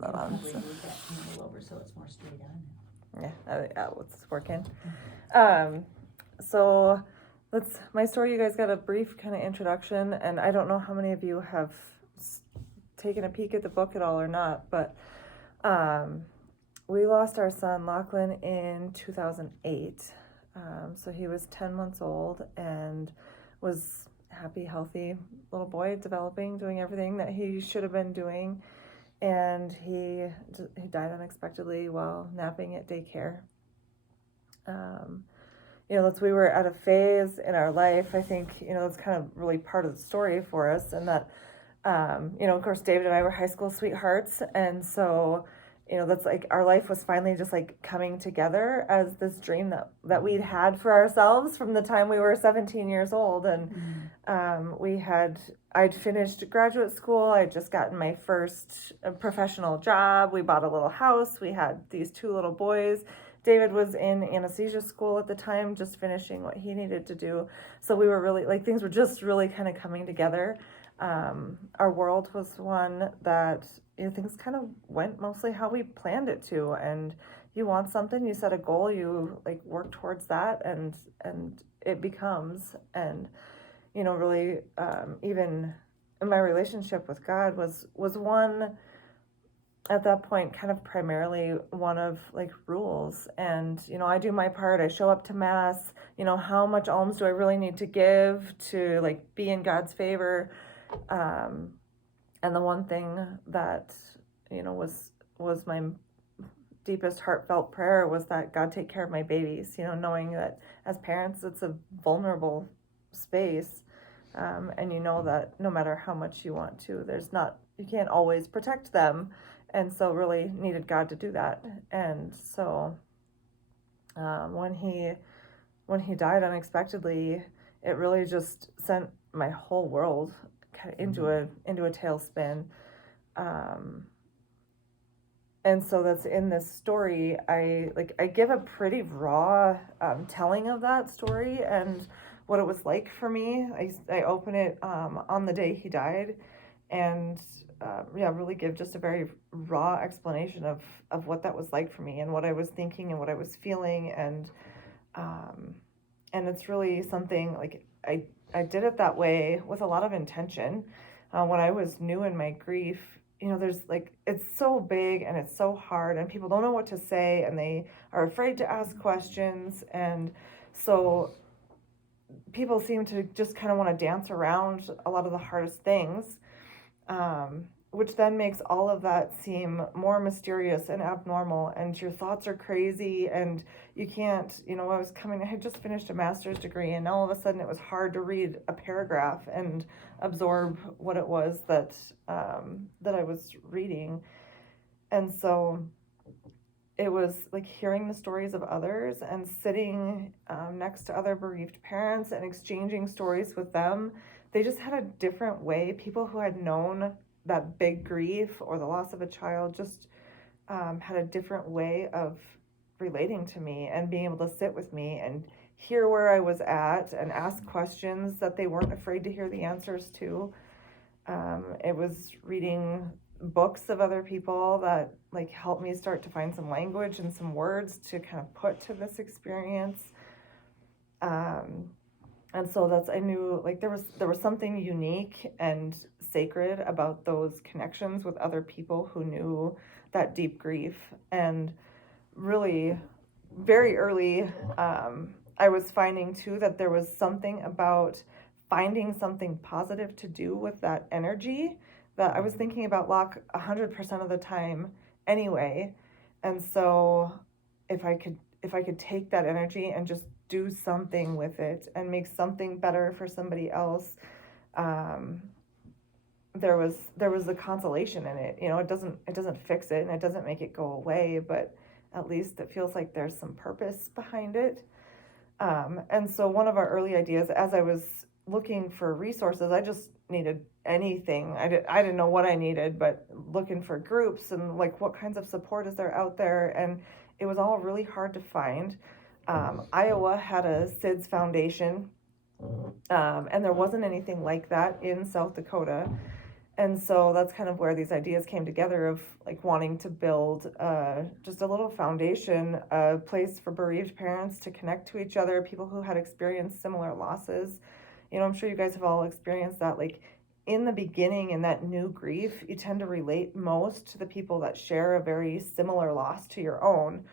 that on. Probably move that table over so it's more straight on. Yeah, it's working. So my story. You guys got a brief kind of introduction, and I don't know how many of you have taken a peek at the book at all or not, but we lost our son Lachlan in 2008. So he was 10 months old and was happy, healthy little boy, developing, doing everything that he should have been doing. And he died unexpectedly while napping at daycare. We were at a phase in our life, I think, that's kind of really part of the story for us. And that, of course, David and I were high school sweethearts. And so, that's like our life was finally just like coming together as this dream that we'd had for ourselves from the time we were 17 years old. And I'd finished graduate school. I'd just gotten my first professional job. We bought a little house. We had these 2 little boys. David was in anesthesia school at the time, just finishing what he needed to do. So we were really, like, things were just really kind of coming together. Our world was one that, things kind of went mostly how we planned it to. And you want something, you set a goal, you like work towards that, and it becomes. And really, even in my relationship with God was one at that point kind of primarily one of like rules. And I do my part, I show up to mass. How much alms do I really need to give to like be in God's favor? And the one thing that was my deepest heartfelt prayer was that God take care of my babies, knowing that as parents it's a vulnerable space. And that no matter how much you want to, you can't always protect them. And so really needed God to do that. And so when he died unexpectedly, it really just sent my whole world kind of into a tailspin. And so that's in this story. I give a pretty raw telling of that story and what it was like for me. I open it on the day he died, and really give just a very raw explanation of what that was like for me and what I was thinking and what I was feeling. And it's really something like I did it that way with a lot of intention. When I was new in my grief, there's like, it's so big and it's so hard and people don't know what to say and they are afraid to ask questions. And so people seem to just kind of want to dance around a lot of the hardest things, which then makes all of that seem more mysterious and abnormal, and your thoughts are crazy and you can't, I had just finished a master's degree, and all of a sudden it was hard to read a paragraph and absorb what it was that I was reading. And so it was like hearing the stories of others and sitting next to other bereaved parents and exchanging stories with them. They just had a different way. People who had known that big grief or the loss of a child just had a different way of relating to me and being able to sit with me and hear where I was at and ask questions that they weren't afraid to hear the answers to. It was reading books of other people that like helped me start to find some language and some words to kind of put to this experience. And so I knew like there was something unique and sacred about those connections with other people who knew that deep grief. And really very early, I was finding too that there was something about finding something positive to do with that energy that I was thinking about Lach 100% of the time anyway. And so if I could take that energy and just do something with it and make something better for somebody else, there was a consolation in it. It doesn't fix it and it doesn't make it go away, but at least it feels like there's some purpose behind it. And so one of our early ideas, as I was looking for resources, I just needed anything. I didn't know what I needed, but looking for groups and like what kinds of support is there out there, and it was all really hard to find. Iowa had a SIDS foundation, and there wasn't anything like that in South Dakota. And so that's kind of where these ideas came together of like wanting to build just a little foundation, a place for bereaved parents to connect to each other, people who had experienced similar losses. I'm sure you guys have all experienced that. Like in the beginning, in that new grief, you tend to relate most to the people that share a very similar loss to your own.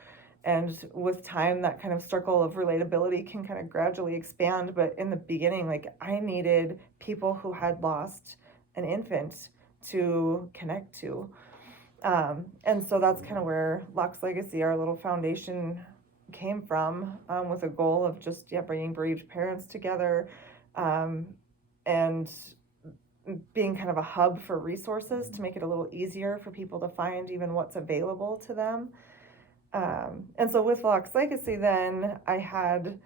And with time, that kind of circle of relatability can kind of gradually expand. But in the beginning, like I needed people who had lost an infant to connect to. And so that's kind of where Lach's Legacy, our little foundation, came from, with a goal of just bringing bereaved parents together, and being kind of a hub for resources to make it a little easier for people to find even what's available to them. And so with Lach's Legacy, then I had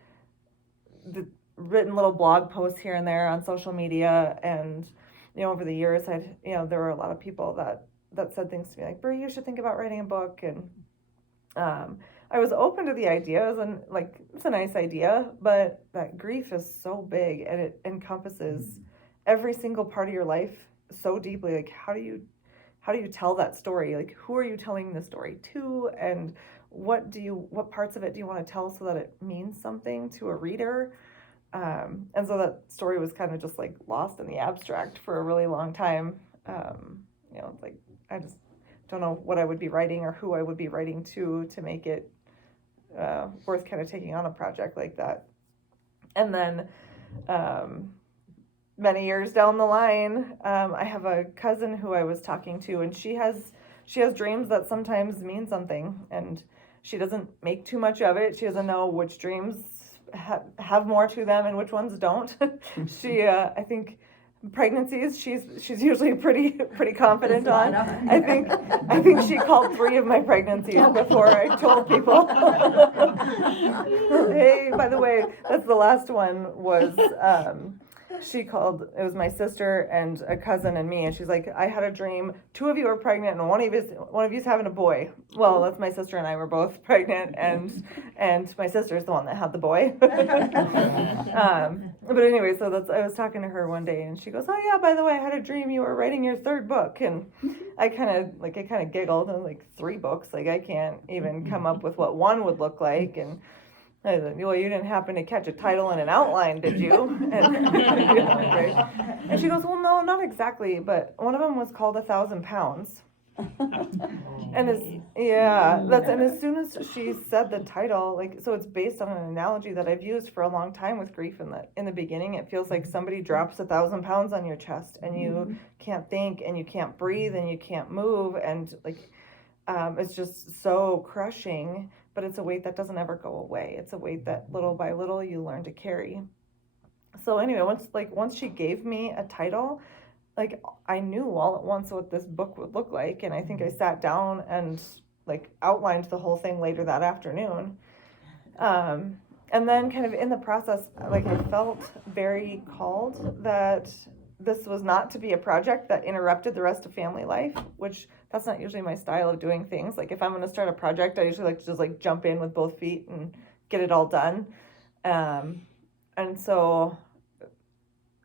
written little blog posts here and there on social media, and over the years, there were a lot of people that said things to me like, "Brie, you should think about writing a book." And I was open to the ideas, and like it's a nice idea, but that grief is so big and it encompasses every single part of your life so deeply. Like how do you tell that story? Like who are you telling the story to, and what parts of it do you want to tell so that it means something to a reader? And so that story was kind of just like lost in the abstract for a really long time. It's like I just don't know what I would be writing or who I would be writing to make it worth kind of taking on a project like that. And then many years down the line, I have a cousin who I was talking to, and she has dreams that sometimes mean something, and she doesn't make too much of it. She doesn't know which dreams have more to them and which ones don't. She, I think, pregnancies she's usually pretty confident on. I think she called 3 of my pregnancies before I told people. Hey, by the way, that's the last one was. She called, it was my sister and a cousin and me, and she's like, I had a dream, 2 of you are pregnant and one of you's having a boy. Well, that's my sister and I were both pregnant, and my sister's the one that had the boy. But anyway, so I was talking to her one day, and she goes, "Oh yeah, by the way, I had a dream you were writing your 3rd book." And I kind of giggled, and like 3 books, like I can't even come up with what one would look like. And I said, "Well, you didn't happen to catch a title and an outline, did you?" And she goes, "Well, no, not exactly, but one of them was called 1,000 Pounds." And as soon as she said the title, like, so it's based on an analogy that I've used for a long time with grief, and that in the beginning it feels like somebody drops 1,000 pounds on your chest, and you can't think, and you can't breathe, and you can't move, and like it's just so crushing. But it's a weight that doesn't ever go away. It's a weight that little by little you learn to carry. So anyway, once she gave me a title, like I knew all at once what this book would look like, and I think I sat down and like outlined the whole thing later that afternoon. And then kind of in the process, like I felt very called that this was not to be a project that interrupted the rest of family life, which that's not usually my style of doing things. Like if I'm going to start a project, I usually like to just like jump in with both feet and get it all done. And so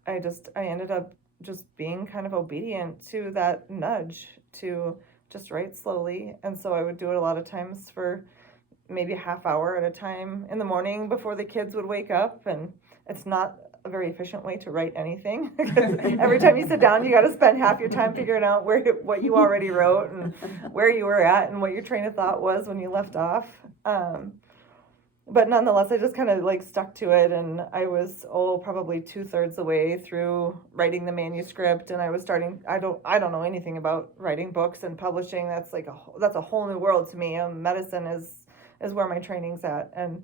I ended up just being kind of obedient to that nudge to just write slowly. And so I would do it a lot of times for maybe a half hour at a time in the morning before the kids would wake up. And it's not a very efficient way to write anything, because every time you sit down, you got to spend half your time figuring out what you already wrote and where you were at and what your train of thought was when you left off. But nonetheless, I just kind of like stuck to it, and I was probably 2/3 the way through writing the manuscript, and I was starting. I don't know anything about writing books and publishing. That's a whole new world to me. Medicine is where my training's at, and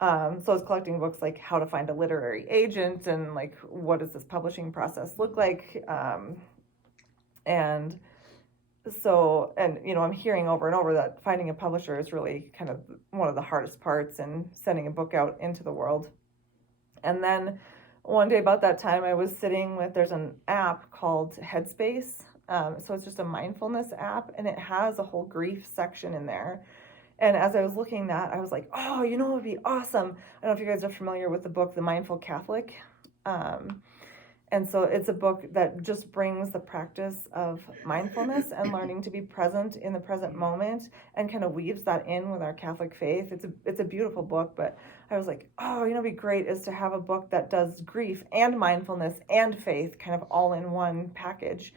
so I was collecting books like how to find a literary agent, and like what does this publishing process look like, and so, and I'm hearing over and over that finding a publisher is really kind of one of the hardest parts in sending a book out into the world. And then one day about that time, I was there's an app called Headspace. So it's just a mindfulness app, and it has a whole grief section in there. And as I was looking at that, I was like, oh, it would be awesome. I don't know if you guys are familiar with the book, The Mindful Catholic. And so it's a book that just brings the practice of mindfulness and learning to be present in the present moment and kind of weaves that in with our Catholic faith. It's a beautiful book, but I was like, oh, it'd be great is to have a book that does grief and mindfulness and faith kind of all in one package.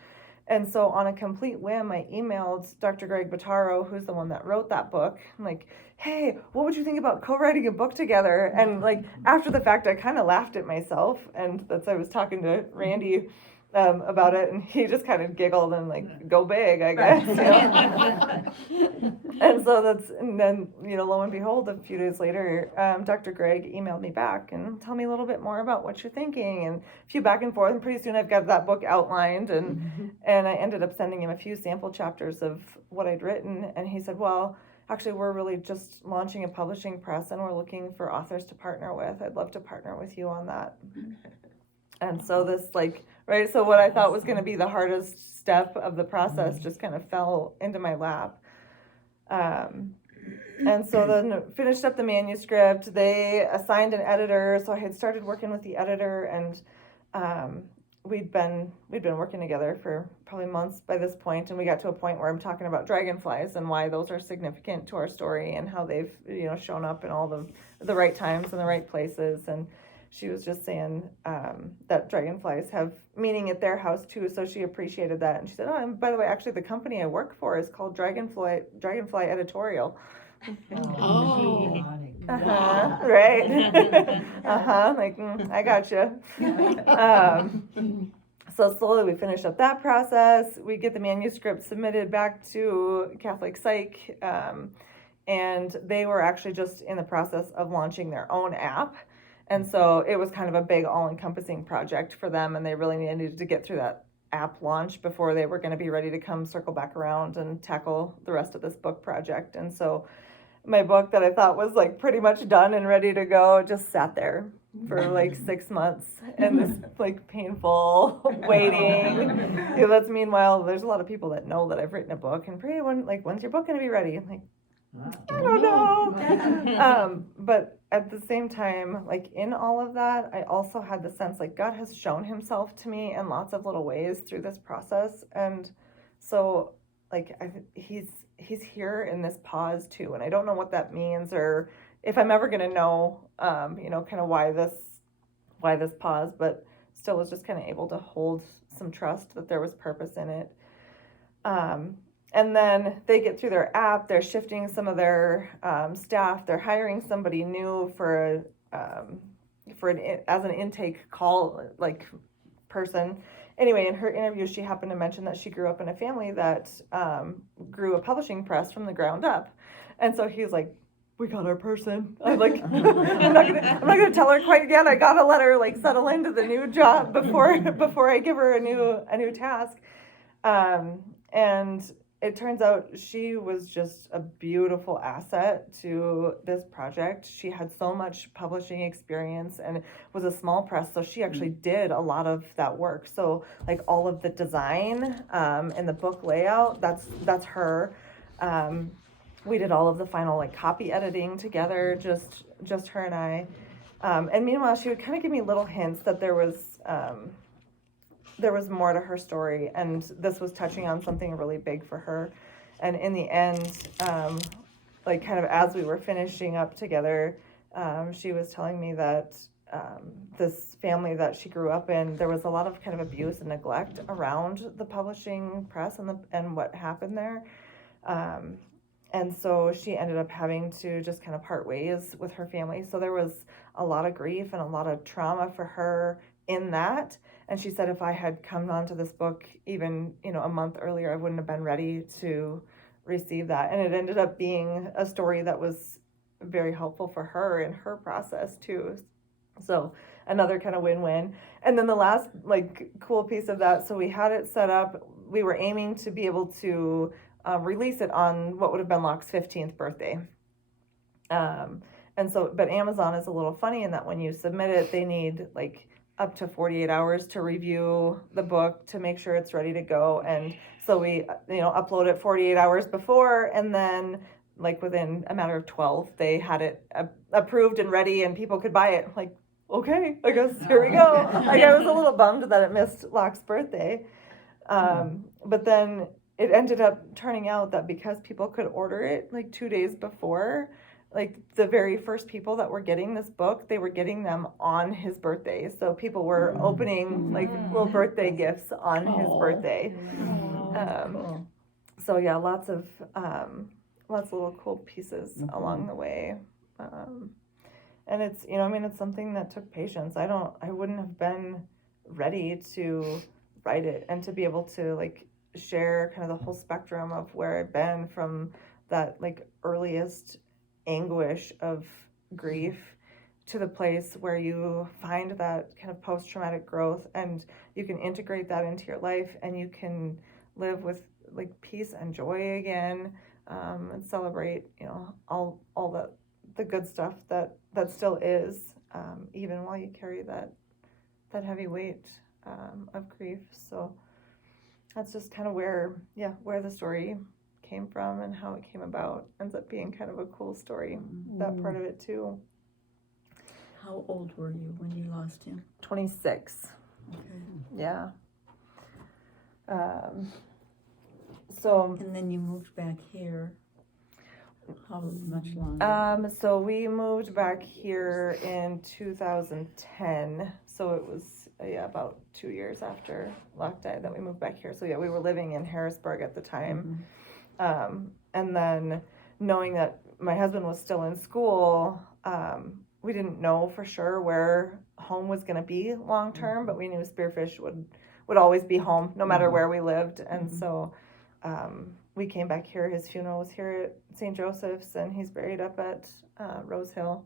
And so on a complete whim, I emailed Dr. Greg Bottaro, who's the one that wrote that book. I'm like, hey, what would you think about co-writing a book together? And like after the fact, I kind of laughed at myself. And I was talking to Randy about it, and he just kind of giggled and like, go big, I guess. And so and then, lo and behold, a few days later, Dr. Greg emailed me back and tell me a little bit more about what you're thinking, and a few back and forth. And pretty soon I've got that book outlined, and I ended up sending him a few sample chapters of what I'd written. And he said, well, actually, we're really just launching a publishing press, and we're looking for authors to partner with. I'd love to partner with you on that. And so this right, so what I thought was going to be the hardest step of the process just kind of fell into my lap. And so then finished up the manuscript. They assigned an editor, so I had started working with the editor, and we'd been working together for probably months by this point, and we got to a point where I'm talking about dragonflies and why those are significant to our story and how they've shown up in all the right times and the right places. And she was just saying that dragonflies have meaning at their house too, so she appreciated that. And she said, oh, and by the way, actually the company I work for is called Dragonfly Editorial. Oh. Right. I gotcha. So slowly we finished up that process. We get the manuscript submitted back to Catholic Psych, and they were actually just in the process of launching their own app. And so it was kind of a big all-encompassing project for them, and they really needed to get through that app launch before they were going to be ready to come circle back around and tackle the rest of this book project. And so my book that I thought was pretty much done and ready to go just sat there for 6 months, and this painful waiting. That's meanwhile there's a lot of people that know that I've written a book, and pretty when's your book going to be ready? I'm like, I don't know. But at the same time, in all of that, I also had the sense God has shown himself to me in lots of little ways through this process. And so he's here in this pause too. And I don't know what that means, or if I'm ever going to know, kind of why this pause, but still was just kind of able to hold some trust that there was purpose in it. And then they get through their app, they're shifting some of their staff, they're hiring somebody new as an intake call person. Anyway, in her interview, she happened to mention that she grew up in a family that grew a publishing press from the ground up. And so he's like, we got our person. I'm like, I'm not gonna tell her quite yet. I gotta let her settle into the new job before I give her a new task. And it turns out she was just a beautiful asset to this project. She had so much publishing experience and was a small press, so she actually did a lot of that work. So all of the design and the book layout, that's her. We did all of the final copy editing together, just her and I. And meanwhile, she would kind of give me little hints that there was more to her story, and this was touching on something really big for her. And in the end, kind of as we were finishing up together, she was telling me that this family that she grew up in, there was a lot of kind of abuse and neglect around the publishing press and what happened there. And so she ended up having to just kind of part ways with her family. So there was a lot of grief and a lot of trauma for her in that. And she said, if I had come onto this book even, a month earlier, I wouldn't have been ready to receive that. And it ended up being a story that was very helpful for her in her process too. So another kind of win-win. And then the last cool piece of that, so we had it set up, we were aiming to be able to release it on what would have been Lach's 15th birthday. And so, but Amazon is a little funny in that when you submit it, they need up to 48 hours to review the book to make sure it's ready to go. And so we, upload it 48 hours before, and then within a matter of 12, they had it approved and ready and people could buy it. okay, I guess here we go. Like, I was a little bummed that it missed Lach's birthday. But then it ended up turning out that because people could order it like 2 days before, like the very first people that were getting this book, they were getting them on his birthday. So people were opening like little birthday gifts on his birthday. Cool. So yeah, lots of little cool pieces along the way. And it's, I mean, it's something that took patience. I wouldn't have been ready to write it and to be able to like share kind of the whole spectrum of where I've been from that like earliest anguish of grief to the place where you find that kind of post-traumatic growth and you can integrate that into your life and you can live with like peace and joy again, and celebrate, all the good stuff that still is, even while you carry that heavy weight of grief. So that's just kind of where the story came from and how it came about. Ends up being kind of a cool story, that part of it too. How old were you when you lost him? 26. Okay. Yeah. So. And then you moved back here. How much longer? So we moved back here in 2010. So it was about 2 years after Lach died that we moved back here. So yeah, we were living in Harrisburg at the time. And then knowing that my husband was still in school, we didn't know for sure where home was going to be long term, but we knew Spearfish would always be home no matter where we lived. And so we came back here. His funeral was here at St. Joseph's, and he's buried up at Rose Hill.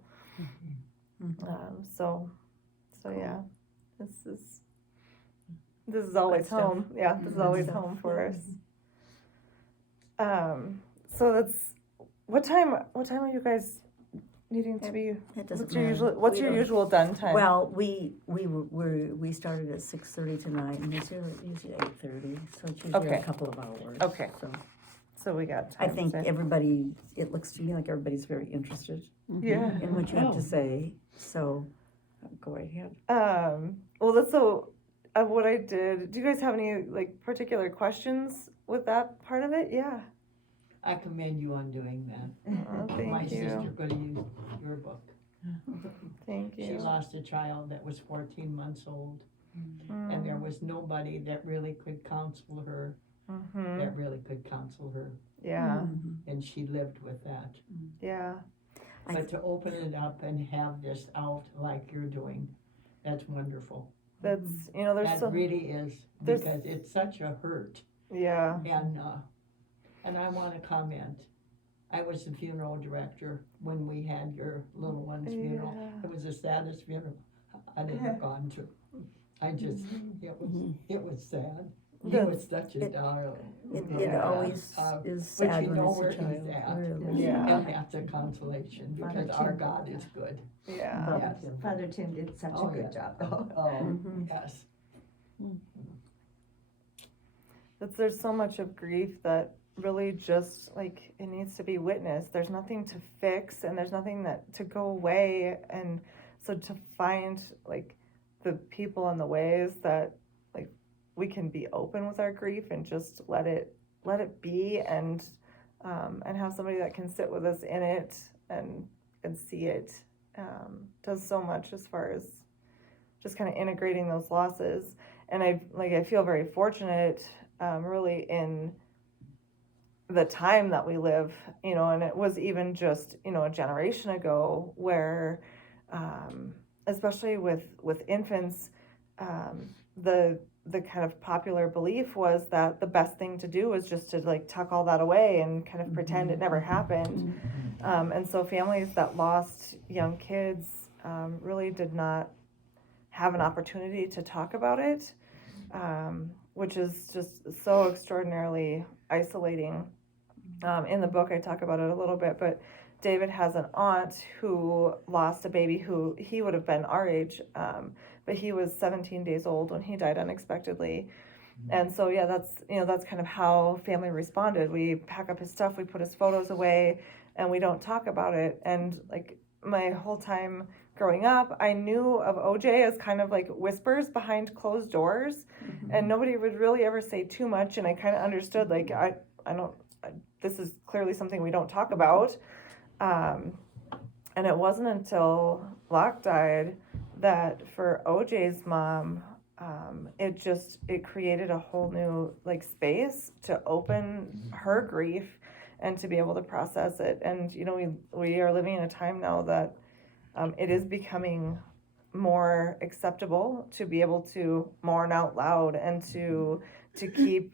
So yeah, this is always home. Yeah, this is always home for us. So that's what time are you guys needing to be? It doesn't What's your usual done time? Well, we started at 6:30 tonight, and it's usually 8:30, so it's usually a couple of hours. Okay. So we got time. I think it looks to me like everybody's very interested in what you have to say, so go ahead. Well, that's what I did. Do you guys have any like particular questions with that part of it? Yeah. I commend you on doing that. Oh, thank My you. sister could have used your book. Thank you. She lost a child that was 14 months old, and there was nobody that really could counsel her, that really could counsel her, Yeah. and she lived with that. Yeah. But to open it up and have this out like you're doing, that's wonderful. That's, there's That really is, because it's such a hurt. Yeah. And I want to comment. I was the funeral director when we had your little one's funeral. It was the saddest funeral I'd ever gone to. I just, it was sad. He was such a darling. It always is sad but you when know it's where a child. he's at. Really. Yeah. And that's a consolation, because our God is good. Yeah. Yes. Father Tim did such a good job, though. Yes. There's so much of grief that really just like it needs to be witnessed. There's nothing to fix and there's nothing that to go away, and so to find like the people and the ways that like we can be open with our grief and just let it be, and have somebody that can sit with us in it and see it, does so much as far as just kind of integrating those losses. And I feel very fortunate, really in the time that we live, and it was even just, a generation ago where, especially with infants, the kind of popular belief was that the best thing to do was just to like tuck all that away and kind of pretend it never happened. And so families that lost young kids, really did not have an opportunity to talk about it, which is just so extraordinarily isolating. In the book I talk about it a little bit, but David has an aunt who lost a baby who he would have been our age, but he was 17 days old when he died unexpectedly. And so that's kind of how family responded. We pack up his stuff, we put his photos away, and we don't talk about it. And like my whole time growing up, I knew of OJ as kind of like whispers behind closed doors, and nobody would really ever say too much. And I kind of understood, like, this is clearly something we don't talk about. And it wasn't until Lach died that for OJ's mom, it created a whole new like space to open her grief and to be able to process it. And we are living in a time now that it is becoming more acceptable to be able to mourn out loud and to keep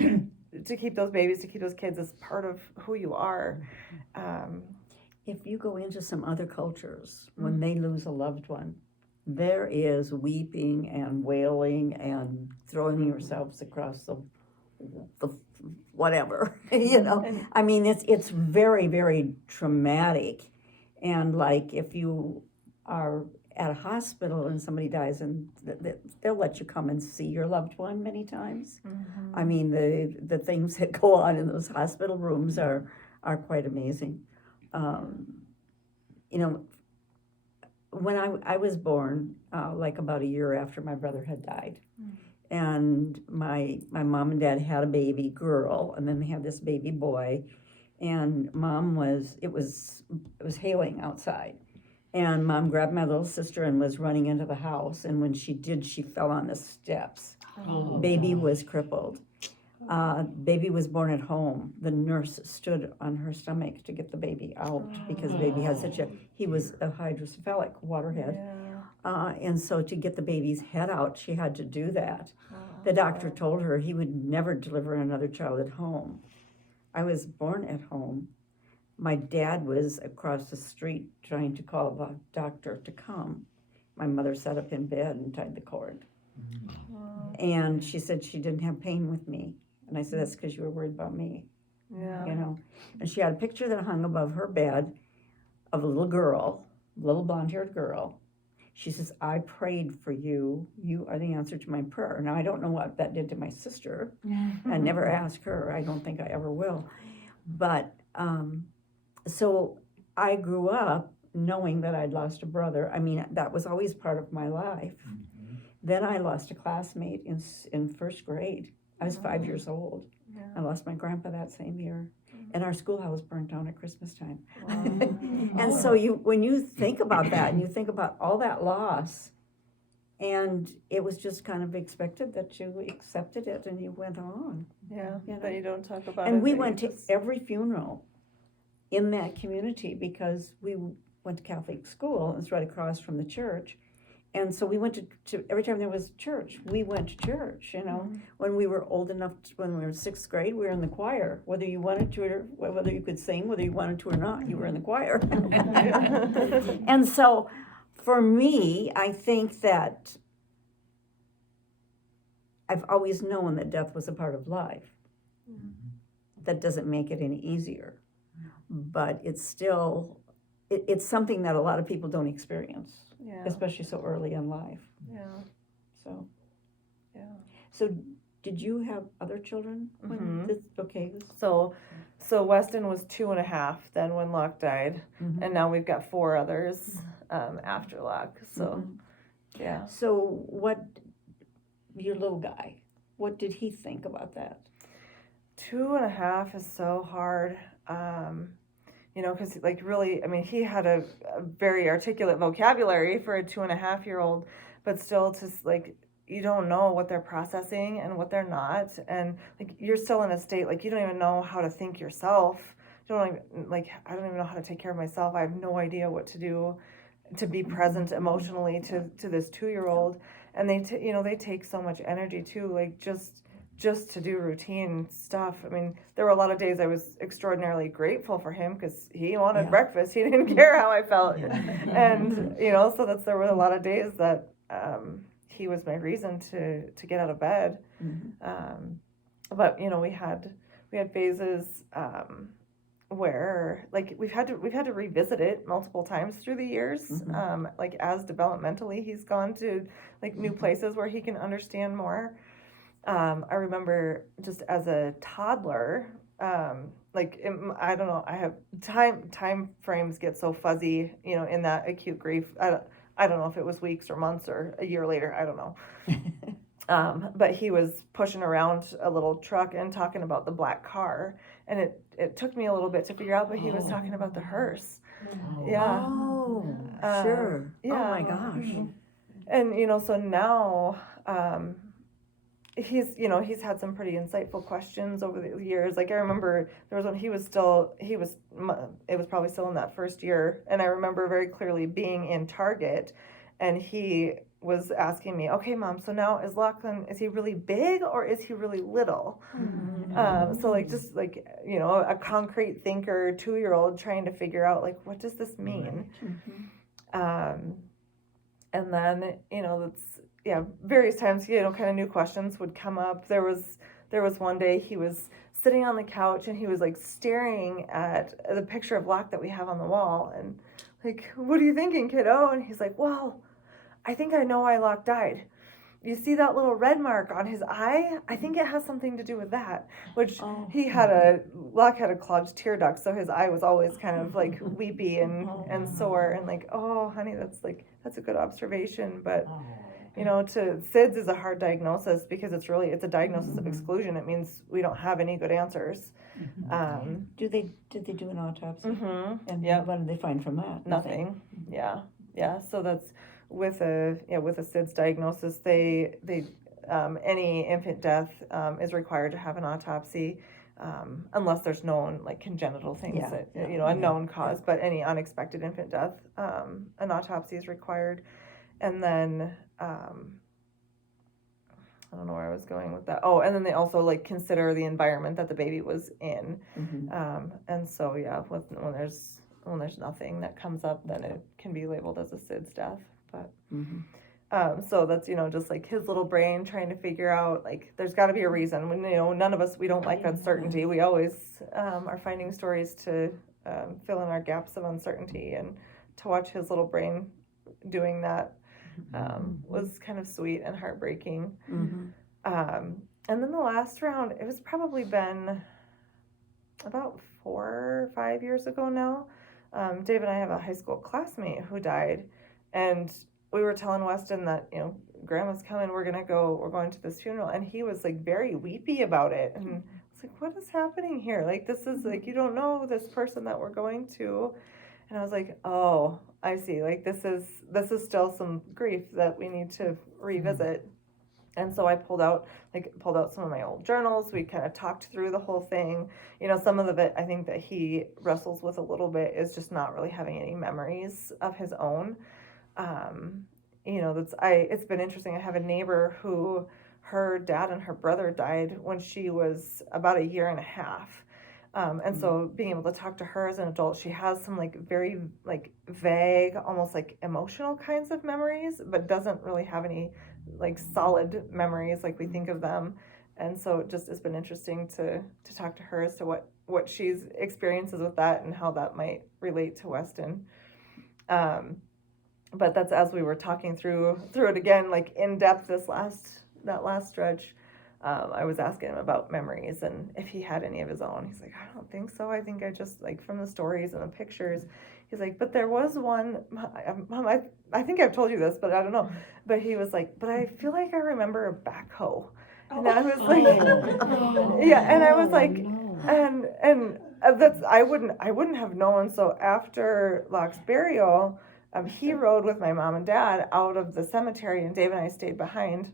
those babies, to keep those kids as part of who you are. If you go into some other cultures, when they lose a loved one, there is weeping and wailing and throwing yourselves across the whatever, I mean, it's very, very traumatic. And like if you are at a hospital and somebody dies, and they'll let you come and see your loved one many times. I mean, the things that go on in those hospital rooms are quite amazing. When I was born, like about a year after my brother had died, and my mom and dad had a baby girl, and then they had this baby boy, and it was hailing outside, and Mom grabbed my little sister and was running into the house, and when she did, she fell on the steps. Baby was crippled. Baby was born at home. The nurse stood on her stomach to get the baby out because baby had he was a hydrocephalic waterhead. And so to get the baby's head out, she had to do that. The doctor told her he would never deliver another child at home. I was born at home. My dad was across the street trying to call the doctor to come. My mother sat up in bed and tied the cord. And she said she didn't have pain with me. And I said, that's because you were worried about me. And she had a picture that hung above her bed of a little girl, little blonde-haired girl. She says, I prayed for you. You are the answer to my prayer. Now, I don't know what that did to my sister. I never asked her. I don't think I ever will. But so I grew up knowing that I'd lost a brother. I mean, that was always part of my life. Then I lost a classmate in first grade. I was 5 years old. I lost my grandpa that same year. And our schoolhouse burned down at Christmas time. And so when you think about that, and you think about all that loss, and it was just kind of expected that you accepted it and you went on. That you don't talk about it. And we went to every funeral in that community because we went to Catholic school, and it's right across from the church. And so we went to every time there was church, we went to church, When we were old enough, when we were in sixth grade, we were in the choir. Whether you wanted to, or whether you could sing, whether you wanted to or not, you were in the choir. And so for me, I think that I've always known that death was a part of life. That doesn't make it any easier. But it's still, it's something that a lot of people don't experience. Especially so early in life. So did you have other children? So Weston was 2.5 then when Lach died, and now we've got 4 others after Lach. So So what, your little guy, what did he think about that? 2.5 is so hard. Because really, I mean, he had a very articulate vocabulary for a 2.5-year-old, but still you don't know what they're processing and what they're not. And you're still in a state, you don't even know how to think yourself. I don't even know how to take care of myself. I have no idea what to do to be present emotionally to this 2-year-old. And they take so much energy too, just to do routine stuff. I mean, there were a lot of days I was extraordinarily grateful for him because he wanted breakfast. He didn't care how I felt. And, so there were a lot of days that he was my reason to get out of bed. But, we had phases where we've had to revisit it multiple times through the years. As developmentally he's gone to new places where he can understand more. I remember just as a toddler, I don't know, I have time frames get so fuzzy, in that acute grief. I don't know if it was weeks or months or a year later, I don't know. But he was pushing around a little truck and talking about the black car, and it took me a little bit to figure out, but he was talking about the hearse. Yeah. Oh, Um, sure. yeah. Oh my gosh. And so now he's he's had some pretty insightful questions over the years. Like I remember there was when it was probably still in that first year, and I remember very clearly being in Target, and he was asking me, okay, Mom, so now is Lachlan, is he really big or is he really little? So like just like a concrete thinker 2-year-old trying to figure out like what does this mean. And then that's various times kind of new questions would come up. There was one day he was sitting on the couch and he was like staring at the picture of Lach that we have on the wall, and like, what are you thinking, kiddo? And he's like, well, I think I know why Lach died. You see that little red mark on his eye? I think it has something to do with that. Which Lach had a clogged tear duct, so his eye was always kind of like weepy and sore, and like, oh honey, that's a good observation. But to SIDS is a hard diagnosis because it's a diagnosis of exclusion. It means we don't have any good answers. Did they do an autopsy? And Yeah. what did they find from that? Nothing. Yeah. So that's with a SIDS diagnosis. They any infant death is required to have an autopsy, unless there's known like congenital things that a known cause. But any unexpected infant death, an autopsy is required. And then I don't know where I was going with that. Oh, and then they also like consider the environment that the baby was in. And so when there's nothing that comes up, then it can be labeled as a SIDS death. But so that's just like his little brain trying to figure out like there's got to be a reason. When none of us, we don't like uncertainty. We always are finding stories to fill in our gaps of uncertainty, and to watch his little brain doing that was kind of sweet and heartbreaking. And then the last round, it was probably been about 4 or 5 years ago now. Dave and I have a high school classmate who died, and we were telling Weston that grandma's coming, we're going to this funeral, and he was like very weepy about it, and it's like, what is happening here? Like, this is like, you don't know this person that we're going to. And I was like, oh, I see, like this is still some grief that we need to revisit. And so I pulled out some of my old journals. We kind of talked through the whole thing. Some of it I think that he wrestles with a little bit is just not really having any memories of his own. It's been interesting. I have a neighbor who her dad and her brother died when she was about 1.5 years. And so being able to talk to her as an adult, she has some like very like vague, almost like emotional kinds of memories, but doesn't really have any like solid memories like we think of them. And so it just has been interesting to talk to her as to what she's experiences with that and how that might relate to Weston. But that's as we were talking through it again, like in depth that last stretch. I was asking him about memories and if he had any of his own. He's like, I don't think so. I think I just like from the stories and the pictures. He's like, but there was one, Mom, I think I've told you this, but I don't know. But he was like, but I feel like I remember a backhoe. And I was like, and I was like, and that's, I wouldn't have known. So after Lach's burial, he rode with my mom and dad out of the cemetery, and Dave and I stayed behind.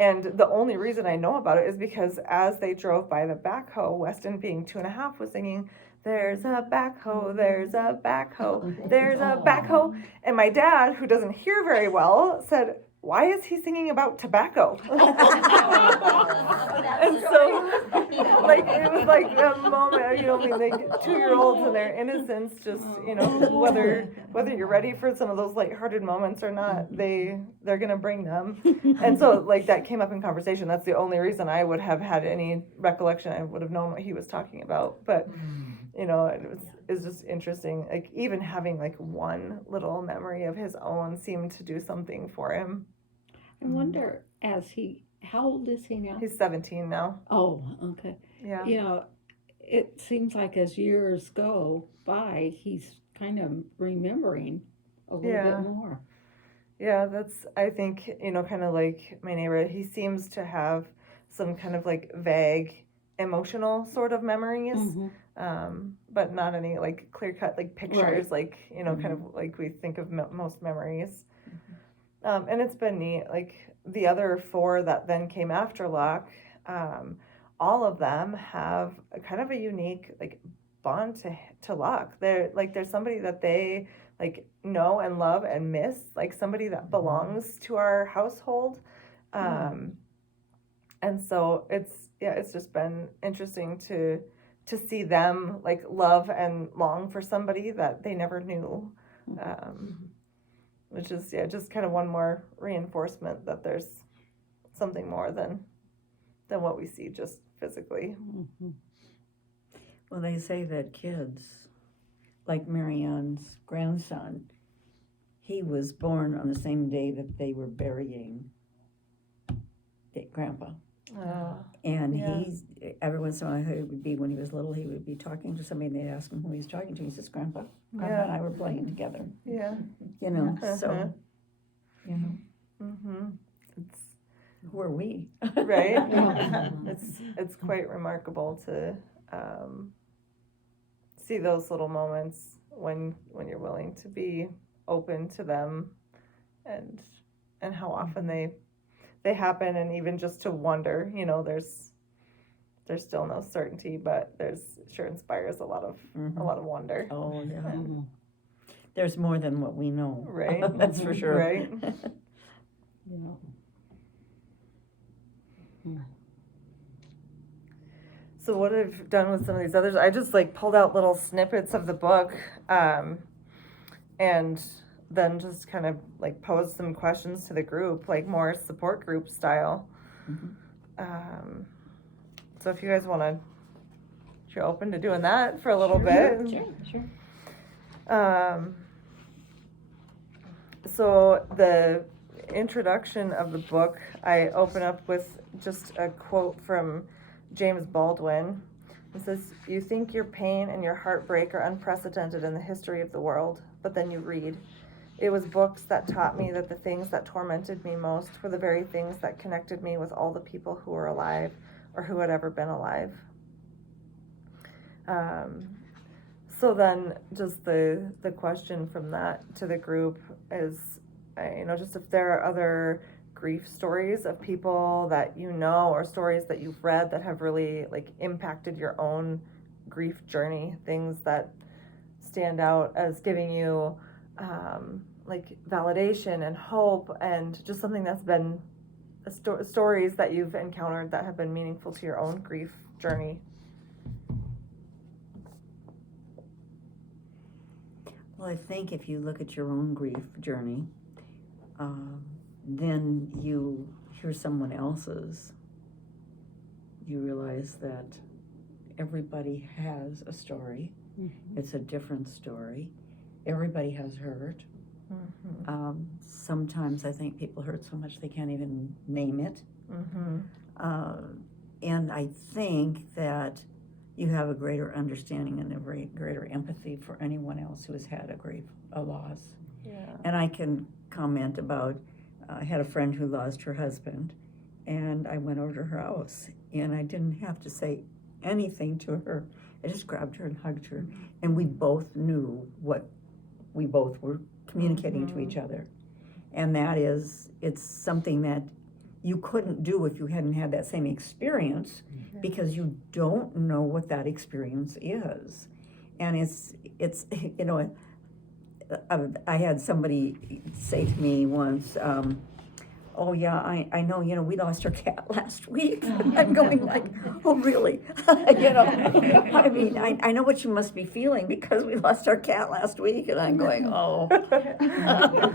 And the only reason I know about it is because as they drove by the backhoe, Weston being 2.5 was singing, there's a backhoe, there's a backhoe, there's a backhoe. And my dad, who doesn't hear very well, said, why is he singing about tobacco? And so, like, it was like a moment, like 2-year-olds and their innocence, just, whether you're ready for some of those lighthearted moments or not, they're going to bring them. And so, like, that came up in conversation. That's the only reason I would have had any recollection. I would have known what he was talking about. But, it's just interesting. Like, even having, like, one little memory of his own seemed to do something for him. I wonder, how old is he now? He's 17 now. Oh, okay. Yeah. It seems like as years go by, he's kind of remembering a little Yeah. bit more. Yeah, that's, I think, kind of like my neighbor, he seems to have some kind of like vague emotional sort of memories, Mhm. but not any like clear cut like pictures, Right. like, kind of like we think of most memories. And it's been neat. Like the other four that then came after Lach, all of them have a kind of a unique like bond to Lach. They're like there's somebody that they like know and love and miss, like somebody that belongs to our household. And so it's just been interesting to see them like love and long for somebody that they never knew. Which is just kind of one more reinforcement that there's something more than what we see just physically. Mhm. Well, they say that kids, like Marianne's grandson, he was born on the same day that they were burying Grandpa. And Yeah. he's, every once in a while, he would be, when he was little, he would be talking to somebody and they'd ask him who he was talking to. He says, Grandpa. Grandpa and I were playing together, Yeah. so, Mm-hmm. It's who are we? right. Yeah. It's quite remarkable to see those little moments when you're willing to be open to them, and how often they happen, and even just to wonder, there's still no certainty, but there's sure inspires a lot of wonder. Oh, yeah. Mhm. There's more than what we know. Right. That's for sure. Right. Yeah. So what I've done with some of these others, I just like pulled out little snippets of the book, and then just kind of like posed some questions to the group, like more support group style. So if you guys want to, if you're open to doing that for a little bit. Sure. So the introduction of the book, I open up with just a quote from James Baldwin. It says, "You think your pain and your heartbreak are unprecedented in the history of the world, but then you read. It was books that taught me that the things that tormented me most were the very things that connected me with all the people who were alive or who had ever been alive." So then just the question from that to the group is, just if there are other grief stories of people that or stories that you've read that have really like impacted your own grief journey, things that stand out as giving you like validation and hope, and just something that's been stories that you've encountered that have been meaningful to your own grief journey. Well, I think if you look at your own grief journey, then you hear someone else's, you realize that everybody has a story. It's a different story. Everybody has hurt. Sometimes I think people hurt so much they can't even name it. And I think that you have a greater understanding and a greater empathy for anyone else who has had a loss. Yeah. And I can comment about, I had a friend who lost her husband, and I went over to her house, and I didn't have to say anything to her. I just grabbed her and hugged her, and we both knew what we both were communicating to each other. And that is, it's something that you couldn't do if you hadn't had that same experience, because you don't know what that experience is. And it's I had somebody say to me once, oh yeah, I know, we lost our cat last week. I'm going like, oh really? I mean, I know what you must be feeling because we lost our cat last week, and I'm going, oh. I'm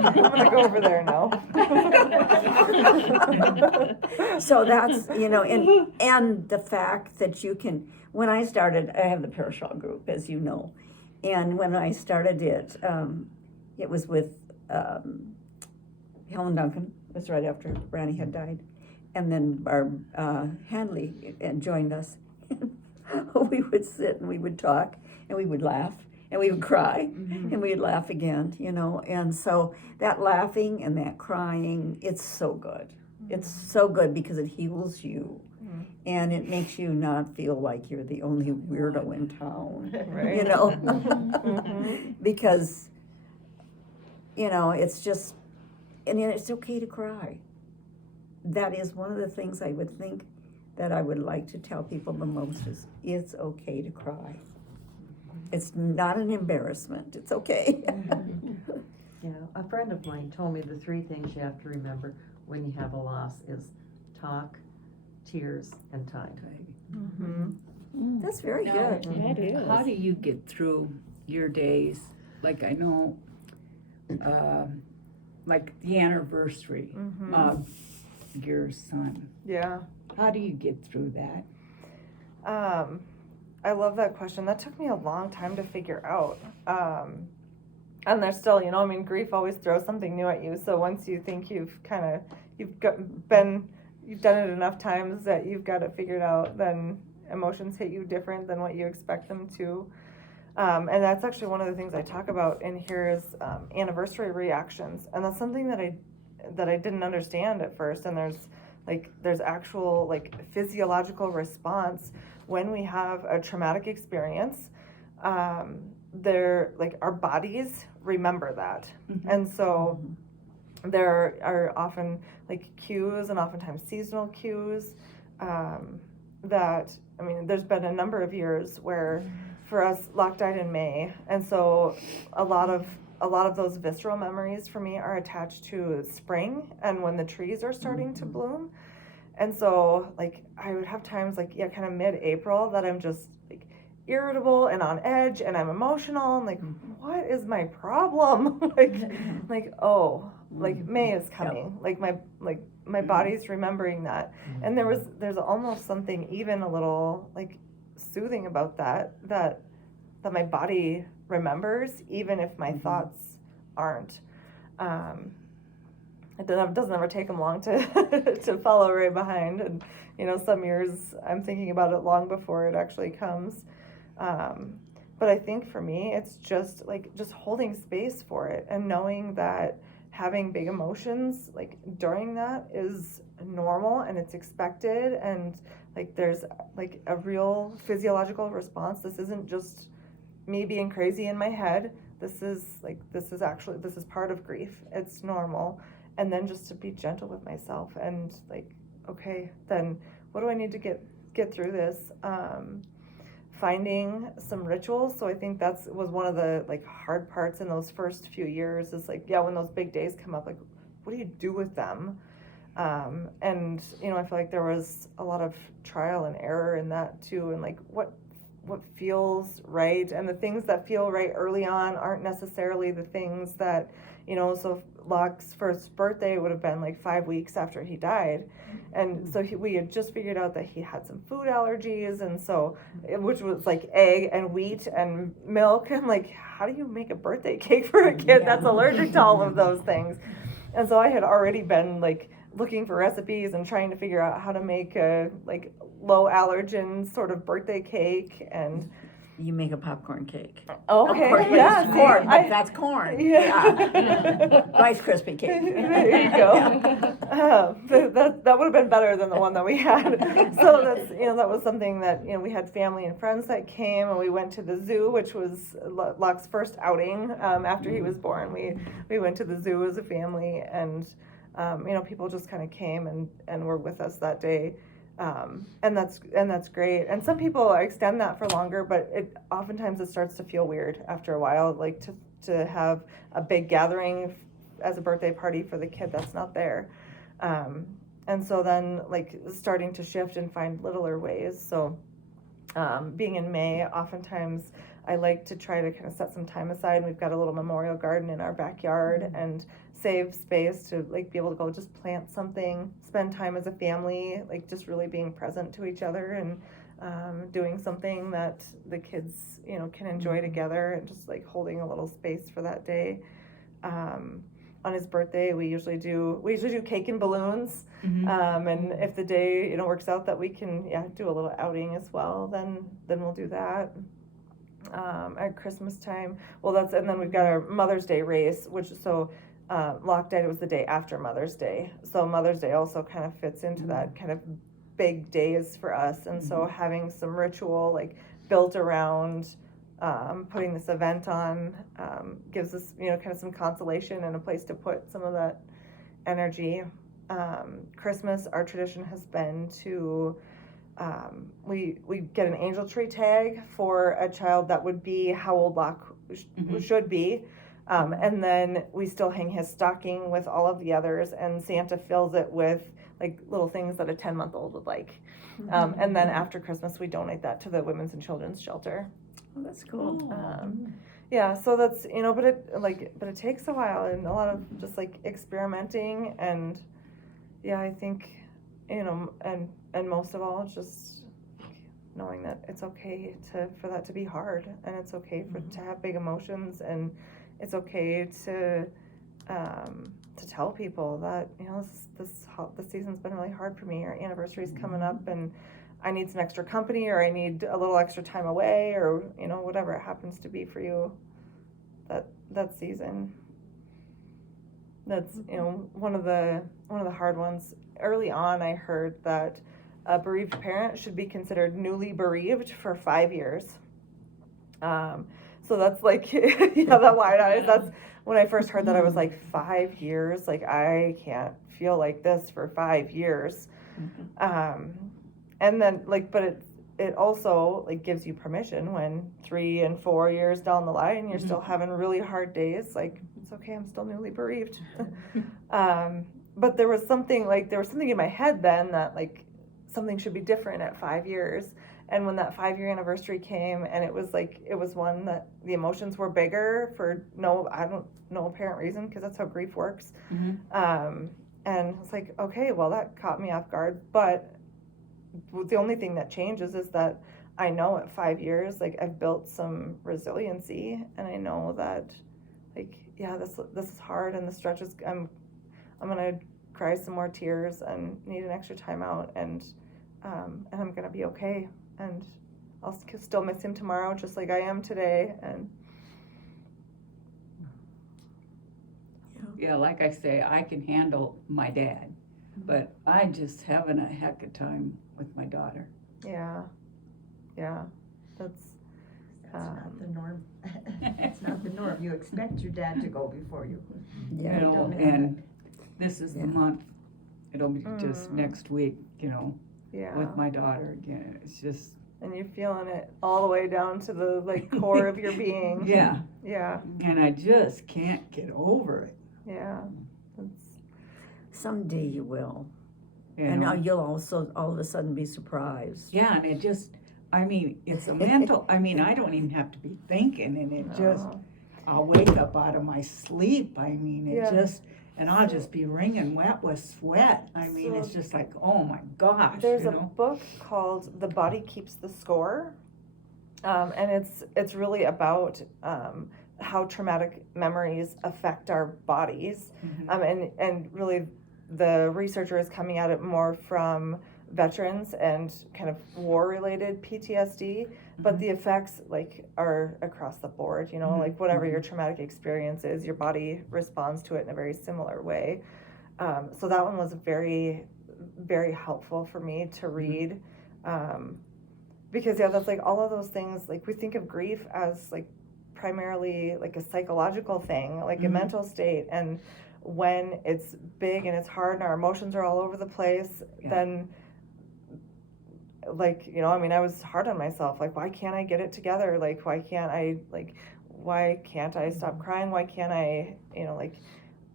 gonna go over there now. So that's, and the fact that you can, when I started, I have the Parashal group, as you know, and when I started it, it was with Helen Duncan. It was right after Brandy had died. And then Barb Handley joined us. We would sit and we would talk and we would laugh and we would cry, Mhm. and we'd laugh again, you know. And so that laughing and that crying, it's so good. It's so good because it heals you, Mhm. and it makes you not feel like you're the only weirdo in town, Right. you know. Mhm. Because, you know, it's just, and it's okay to cry. That is one of the things I would think that I would like to tell people the most is it's okay to cry. It's not an embarrassment. It's okay. Yeah, a friend of mine told me the 3 things you have to remember when you have a loss is talk, tears, and time. Mhm. That's very Now, good. That is. How do you get through your days? Like I know, like the anniversary Mhm. of your son. Yeah. How do you get through that? I love that question. That took me a long time to figure out. And there's still, you know, I mean, grief always throws something new at you. So once you think you've done it enough times that you've got it figured out, then emotions hit you different than what you expect them to. And that's actually one of the things I talk about in here is anniversary reactions, and that's something that I didn't understand at first. And there's actual like physiological response when we have a traumatic experience. Like our bodies remember that, and so there are often like cues and oftentimes seasonal cues that I mean, there's been a number of years where for us, Lach died in May, and so a lot of those visceral memories for me are attached to spring and when the trees are starting to bloom. And so like I would have times like kind of mid-April that I'm just like irritable and on edge and I'm emotional and like what is my problem? like oh, like May is coming. Like my body's remembering that. And there's almost something even a little like soothing about that my body remembers even if my thoughts aren't. It doesn't ever take them long to to follow right behind, and you know some years I'm thinking about it long before it actually comes. But I think for me it's just holding space for it and knowing that having big emotions like during that is normal and it's expected, and like there's like a real physiological response. This isn't just me being crazy in my head. This is part of grief. It's normal. And then just to be gentle with myself and like, okay, then what do I need to get through this? Finding some rituals. So I think was one of the like hard parts in those first few years is like, when those big days come up, like, what do you do with them? And you know, I feel like there was a lot of trial and error in that too, and like what feels right, and the things that feel right early on aren't necessarily the things that, you know, so Lach's first birthday would have been like 5 weeks after he died, and so we had just figured out that he had some food allergies, and so which was like egg and wheat and milk, and like how do you make a birthday cake for a kid that's allergic to all of those things? And so I had already been like looking for recipes and trying to figure out how to make a like low allergen sort of birthday cake. And You make a popcorn cake. okay, Of course, but yeah, it's see, corn, but that's corn. Yeah. Rice Krispie cake. There you go. That would have been better than the one that we had. So that's, you know, that was something that, you know, we had family and friends that came, and we went to the zoo, which was Lach's first outing after he was born. We went to the zoo as a family, and you know, people just kind of came and were with us that day. And that's great. And some people extend that for longer, but oftentimes it starts to feel weird after a while, like to have a big gathering as a birthday party for the kid that's not there. And so then like starting to shift and find littler ways. So being in May, oftentimes I like to try to kind of set some time aside, and we've got a little memorial garden in our backyard, and save space to like be able to go just plant something, spend time as a family, like just really being present to each other, and doing something that the kids, you know, can enjoy together, and just like holding a little space for that day. On his birthday, we usually do cake and balloons. And if the day, you know, works out that we can do a little outing as well, then we'll do that. at Christmas time. Well, and then we've got our Mother's Day race, Lach died, it was the day after Mother's Day. So Mother's Day also kind of fits into that kind of big days for us. And so having some ritual like built around putting this event on gives us, kind of some consolation and a place to put some of that energy. Christmas, our tradition has been to we get an angel tree tag for a child that would be how old Lach should be. And then we still hang his stocking with all of the others, and Santa fills it with like little things that a 10-month-old would like. And then after Christmas, we donate that to the Women's and Children's Shelter. Oh, that's cool. Yeah, so that's, but it takes a while and a lot of just like experimenting, and yeah, I think, and most of all, just knowing that it's okay for that to be hard, and it's okay to have big emotions, and it's okay to tell people that, this season's been really hard for me. Our anniversary's coming up, and I need some extra company, or I need a little extra time away, or whatever it happens to be for you that season. That's one of the hard ones. Early on, I heard that a bereaved parent should be considered newly bereaved for 5 years. So that's like, that wide eyes. That's when I first heard that, I was like, 5 years? Like, I can't feel like this for 5 years. And then but it also like gives you permission when 3 and 4 years down the line you're still having really hard days. Like, it's okay, I'm still newly bereaved. But there was something in my head then that like something should be different at 5 years. And when that 5-year anniversary came, and it was one that the emotions were bigger for no apparent reason, because that's how grief works. And it's like, okay, well, that caught me off guard. But the only thing that changes is that I know at 5 years, like, I've built some resiliency, and I know that, like, yeah, this is hard, and the stretch is, I'm gonna cry some more tears and need an extra time out, and I'm gonna be okay, and I'll still miss him tomorrow just like I am today. And Yeah, like I say, I can handle my dad, but I'm just having a heck of a time with my daughter. yeah, that's not the norm. It's not the norm. You expect your dad to go before you. You know, and this is the Yeah. month, it'll be just next week, yeah. with my daughter again. It's just, And you're feeling it all the way down to the like core of your being. yeah, Yeah, and I just can't get over it. yeah. That's, Someday you will. you And know? you'll also all of a sudden be surprised. Yeah, and it just, it's a mental, I don't even have to be thinking, and it just, I'll wake up out of my sleep. Yeah. And I'll just be wringing wet with sweat. It's just like, oh my gosh, there's a book called The Body Keeps the Score, and it's really about how traumatic memories affect our bodies, and really the researcher is coming at it more from veterans and kind of war-related PTSD, but the effects like are across the board, like whatever your traumatic experience is, your body responds to it in a very similar way. So that one was very, very helpful for me to read, because that's like all of those things, like we think of grief as like primarily like a psychological thing, like a mental state, and when it's big and it's hard and our emotions are all over the place, then like, I was hard on myself. Like, why can't I get it together? Like, why can't I stop crying? Why can't I, like,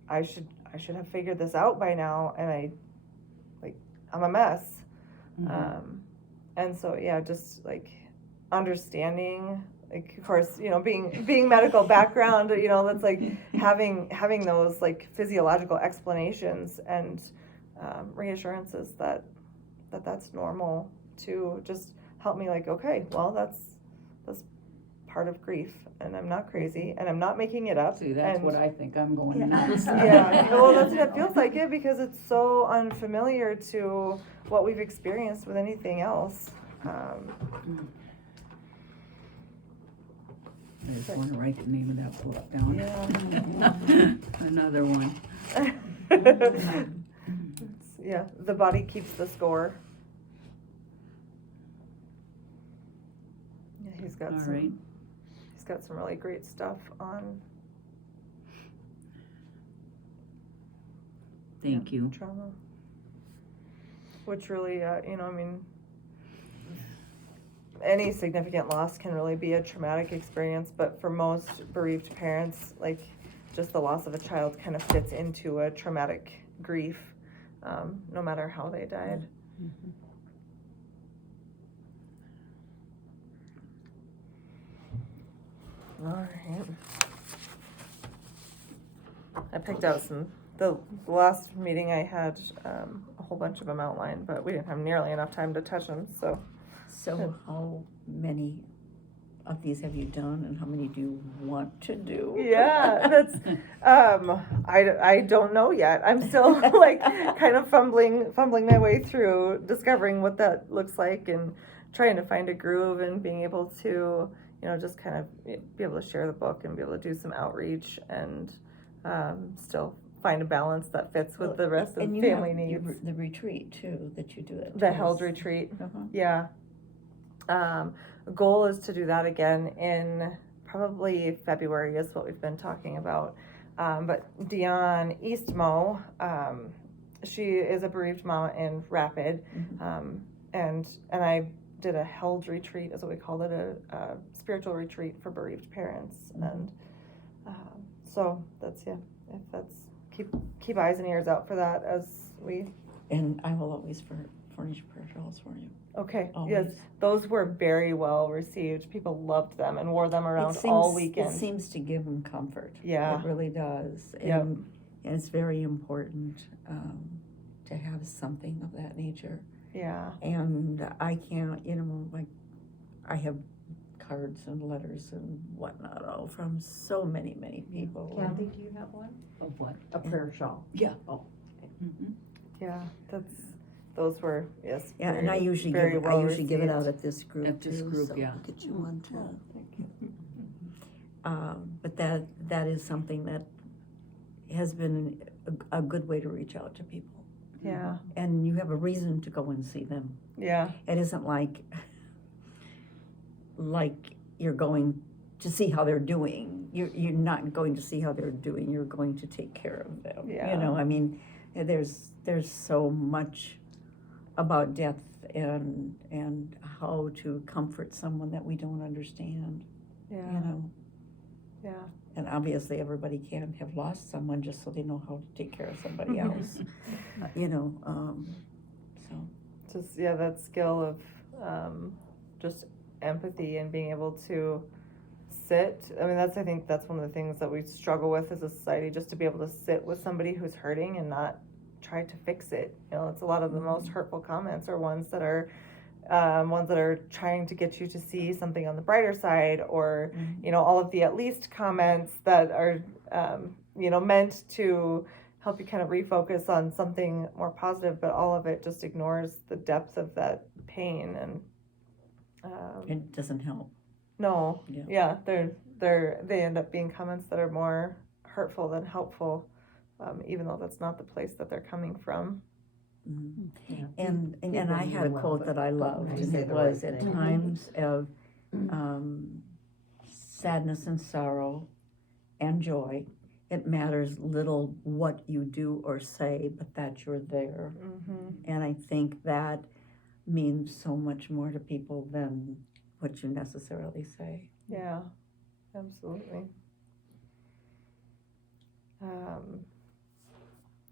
I should have figured this out by now. And I'm a mess. And so, yeah, just like understanding, like, of course, being medical background, that's like having those like physiological explanations and reassurances that's normal to just help me, like, okay, well, that's part of grief, and I'm not crazy, and I'm not making it up. See, that's and, what I think I'm going to yeah, well, that's what it feels like, because it's so unfamiliar to what we've experienced with anything else. I just wanna write the name of that book down. Yeah. Another one. Yeah, the body keeps the score. Yeah, he's got All some. right. He's got some really great stuff on Thank you. trauma, which really, I mean, any significant loss can really be a traumatic experience, but for most bereaved parents, like, just the loss of a child kind of fits into a traumatic grief, no matter how they died. All right. I picked out the last meeting I had, a whole bunch of them outlined, but we didn't have nearly enough time to touch them, so. So how many of these have you done, and how many do you want to do? Yeah, that's, I don't know yet. I'm still like kind of fumbling my way through discovering what that looks like and trying to find a groove and being able to, just kind of be able to share the book and be able to do some outreach and still find a balance that fits with the rest of And the you family have needs. the retreat too, that you do it. The held retreat. Uh-huh. Yeah. Goal is to do that again in probably February is what we've been talking about. But Dion Eastmo, she is a bereaved mama in Rapid, and I did a held retreat, is what we called it, a spiritual retreat for bereaved parents, and so that's if that's keep eyes and ears out for that as we. And I will always furnish prayer shawls for you. Okay, Always. yes, those were very well received. People loved them and wore them around all weekend. It seems to give them comfort. Yeah. It really does. Yep. And it's very important to have something of that nature. Yeah. And I can't, like, I have cards and letters and whatnot, all from so many, many people. Kathy, do you have one? Of what? A prayer shawl. Yeah. Oh. Yeah, those were, yes. Yeah, and I usually very give well it out received. at this group At this too, group, so yeah. I'll get you one too. But that is something that has been a good way to reach out to people. Yeah, And you have a reason to go and see them. yeah, It isn't like you're going to see how they're doing. You're not going to see how they're doing. You're going to take care of them. Yeah. I mean, there's so much about death and how to comfort someone that we don't understand. yeah, yeah, And obviously everybody can't have lost someone just so they know how to take care of somebody else. So. just, yeah, that skill of, just empathy and being able to sit. I mean, I think that's one of the things that we struggle with as a society, just to be able to sit with somebody who's hurting and not try to fix it. It's a lot of the most hurtful comments are ones that are trying to get you to see something on the brighter side, or all of the at least comments that are meant to help you kind of refocus on something more positive, but all of it just ignores the depth of that pain. And It doesn't help. no, Yeah. they end up being comments that are more hurtful than helpful, even though that's not the place that they're coming from. Yeah. And I had a Well, quote but that I loved, you and say it the was, right at thing. times of sadness and sorrow and joy, it matters little what you do or say, but that you're there. Mm-hmm. And I think that means so much more to people than what you necessarily say. Yeah, absolutely.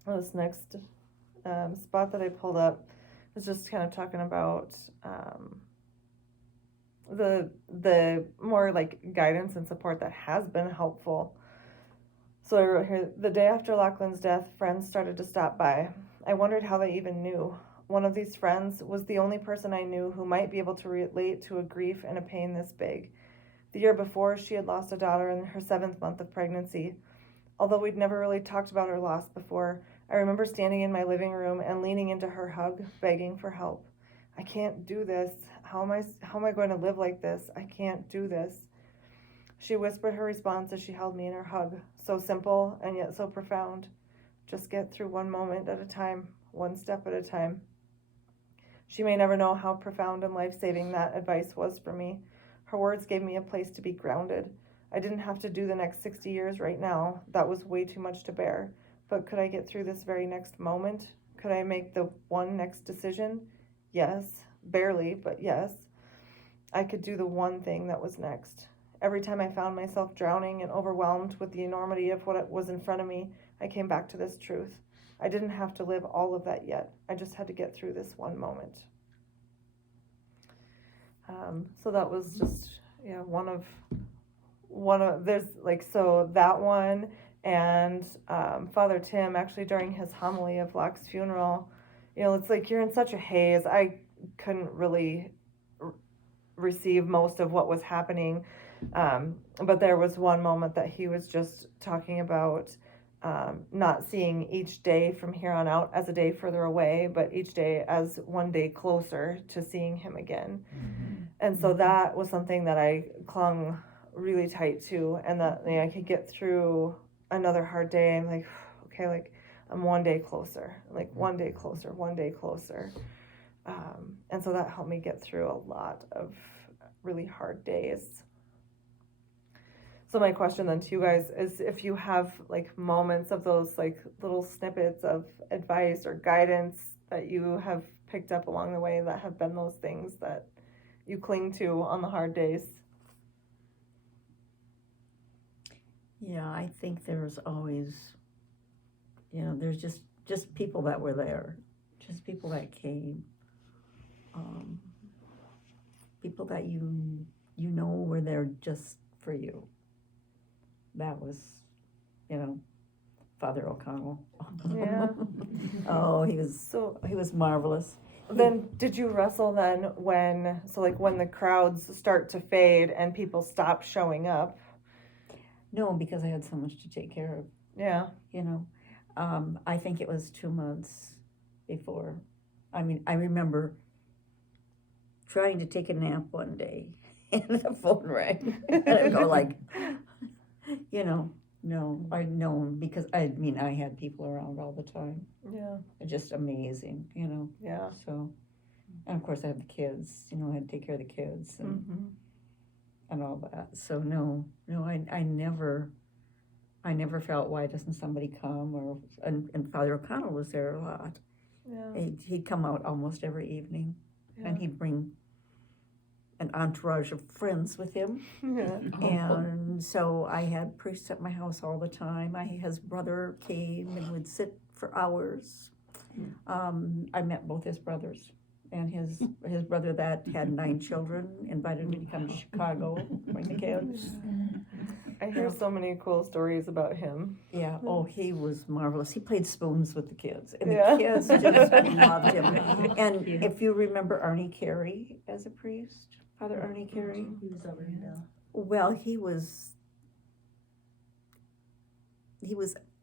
This next spot that I pulled up was just kind of talking about the more like guidance and support that has been helpful. So I wrote here, the day after Lachlan's death, friends started to stop by. I wondered how they even knew. One of these friends was the only person I knew who might be able to relate to a grief and a pain this big. The year before, she had lost a daughter in her 7th month of pregnancy. Although we'd never really talked about her loss before, I remember standing in my living room and leaning into her hug, begging for help. I can't do this. How am I going to live like this? I can't do this. She whispered her response as she held me in her hug. So simple and yet so profound. Just get through one moment at a time, one step at a time. She may never know how profound and life-saving that advice was for me. Her words gave me a place to be grounded. I didn't have to do the next 60 years right now. That was way too much to bear. But could I get through this very next moment? Could I make the one next decision? Yes. Barely, but yes. I could do the one thing that was next. Every time I found myself drowning and overwhelmed with the enormity of what was in front of me, I came back to this truth. I didn't have to live all of that yet. I just had to get through this one moment. So that was just, one of, there's like, so that one, and Father Tim, actually during his homily of Lach's funeral, it's like you're in such a haze. I couldn't really receive most of what was happening, but there was one moment that he was just talking about not seeing each day from here on out as a day further away, but each day as one day closer to seeing him again. And so that was something that I clung really tight to, and that I could get through another hard day and like, okay, like I'm one day closer, like one day closer, one day closer. And so that helped me get through a lot of really hard days. So my question then to you guys is, if you have like moments of those like little snippets of advice or guidance that you have picked up along the way that have been those things that you cling to on the hard days. Yeah, I think there's always, there's just people that were there, just people that came, people that you were there just for you. That was, Father O'Connell. Yeah. Oh, he was marvelous. Then did you wrestle then when the crowds start to fade and people stop showing up? No, because I had so much to take care of. Yeah. I think it was 2 months before. I mean, I remember trying to take a nap one day and the phone rang. And I go like, no, I'd known, because I had people around all the time. Yeah. Just amazing, Yeah. So, and of course I have the kids, I had to take care of the kids and all that. So no, I never felt, why doesn't somebody come? And Father O'Connell was there a lot. Yeah. He'd come out almost every evening, Yeah. and he'd bring an entourage of friends with him. Yeah. And so I had priests at my house all the time. His brother came and would sit for hours. I met both his brothers, and his brother that had 9 children invited me to come to Chicago, bring the kids. I hear so many cool stories about him. Yeah, oh, he was marvelous. He played spoons with the kids, and Yeah. the kids just loved him. And if you remember Arnie Carey as a priest, Father Arnie Carey, He was over in Bill. well, he was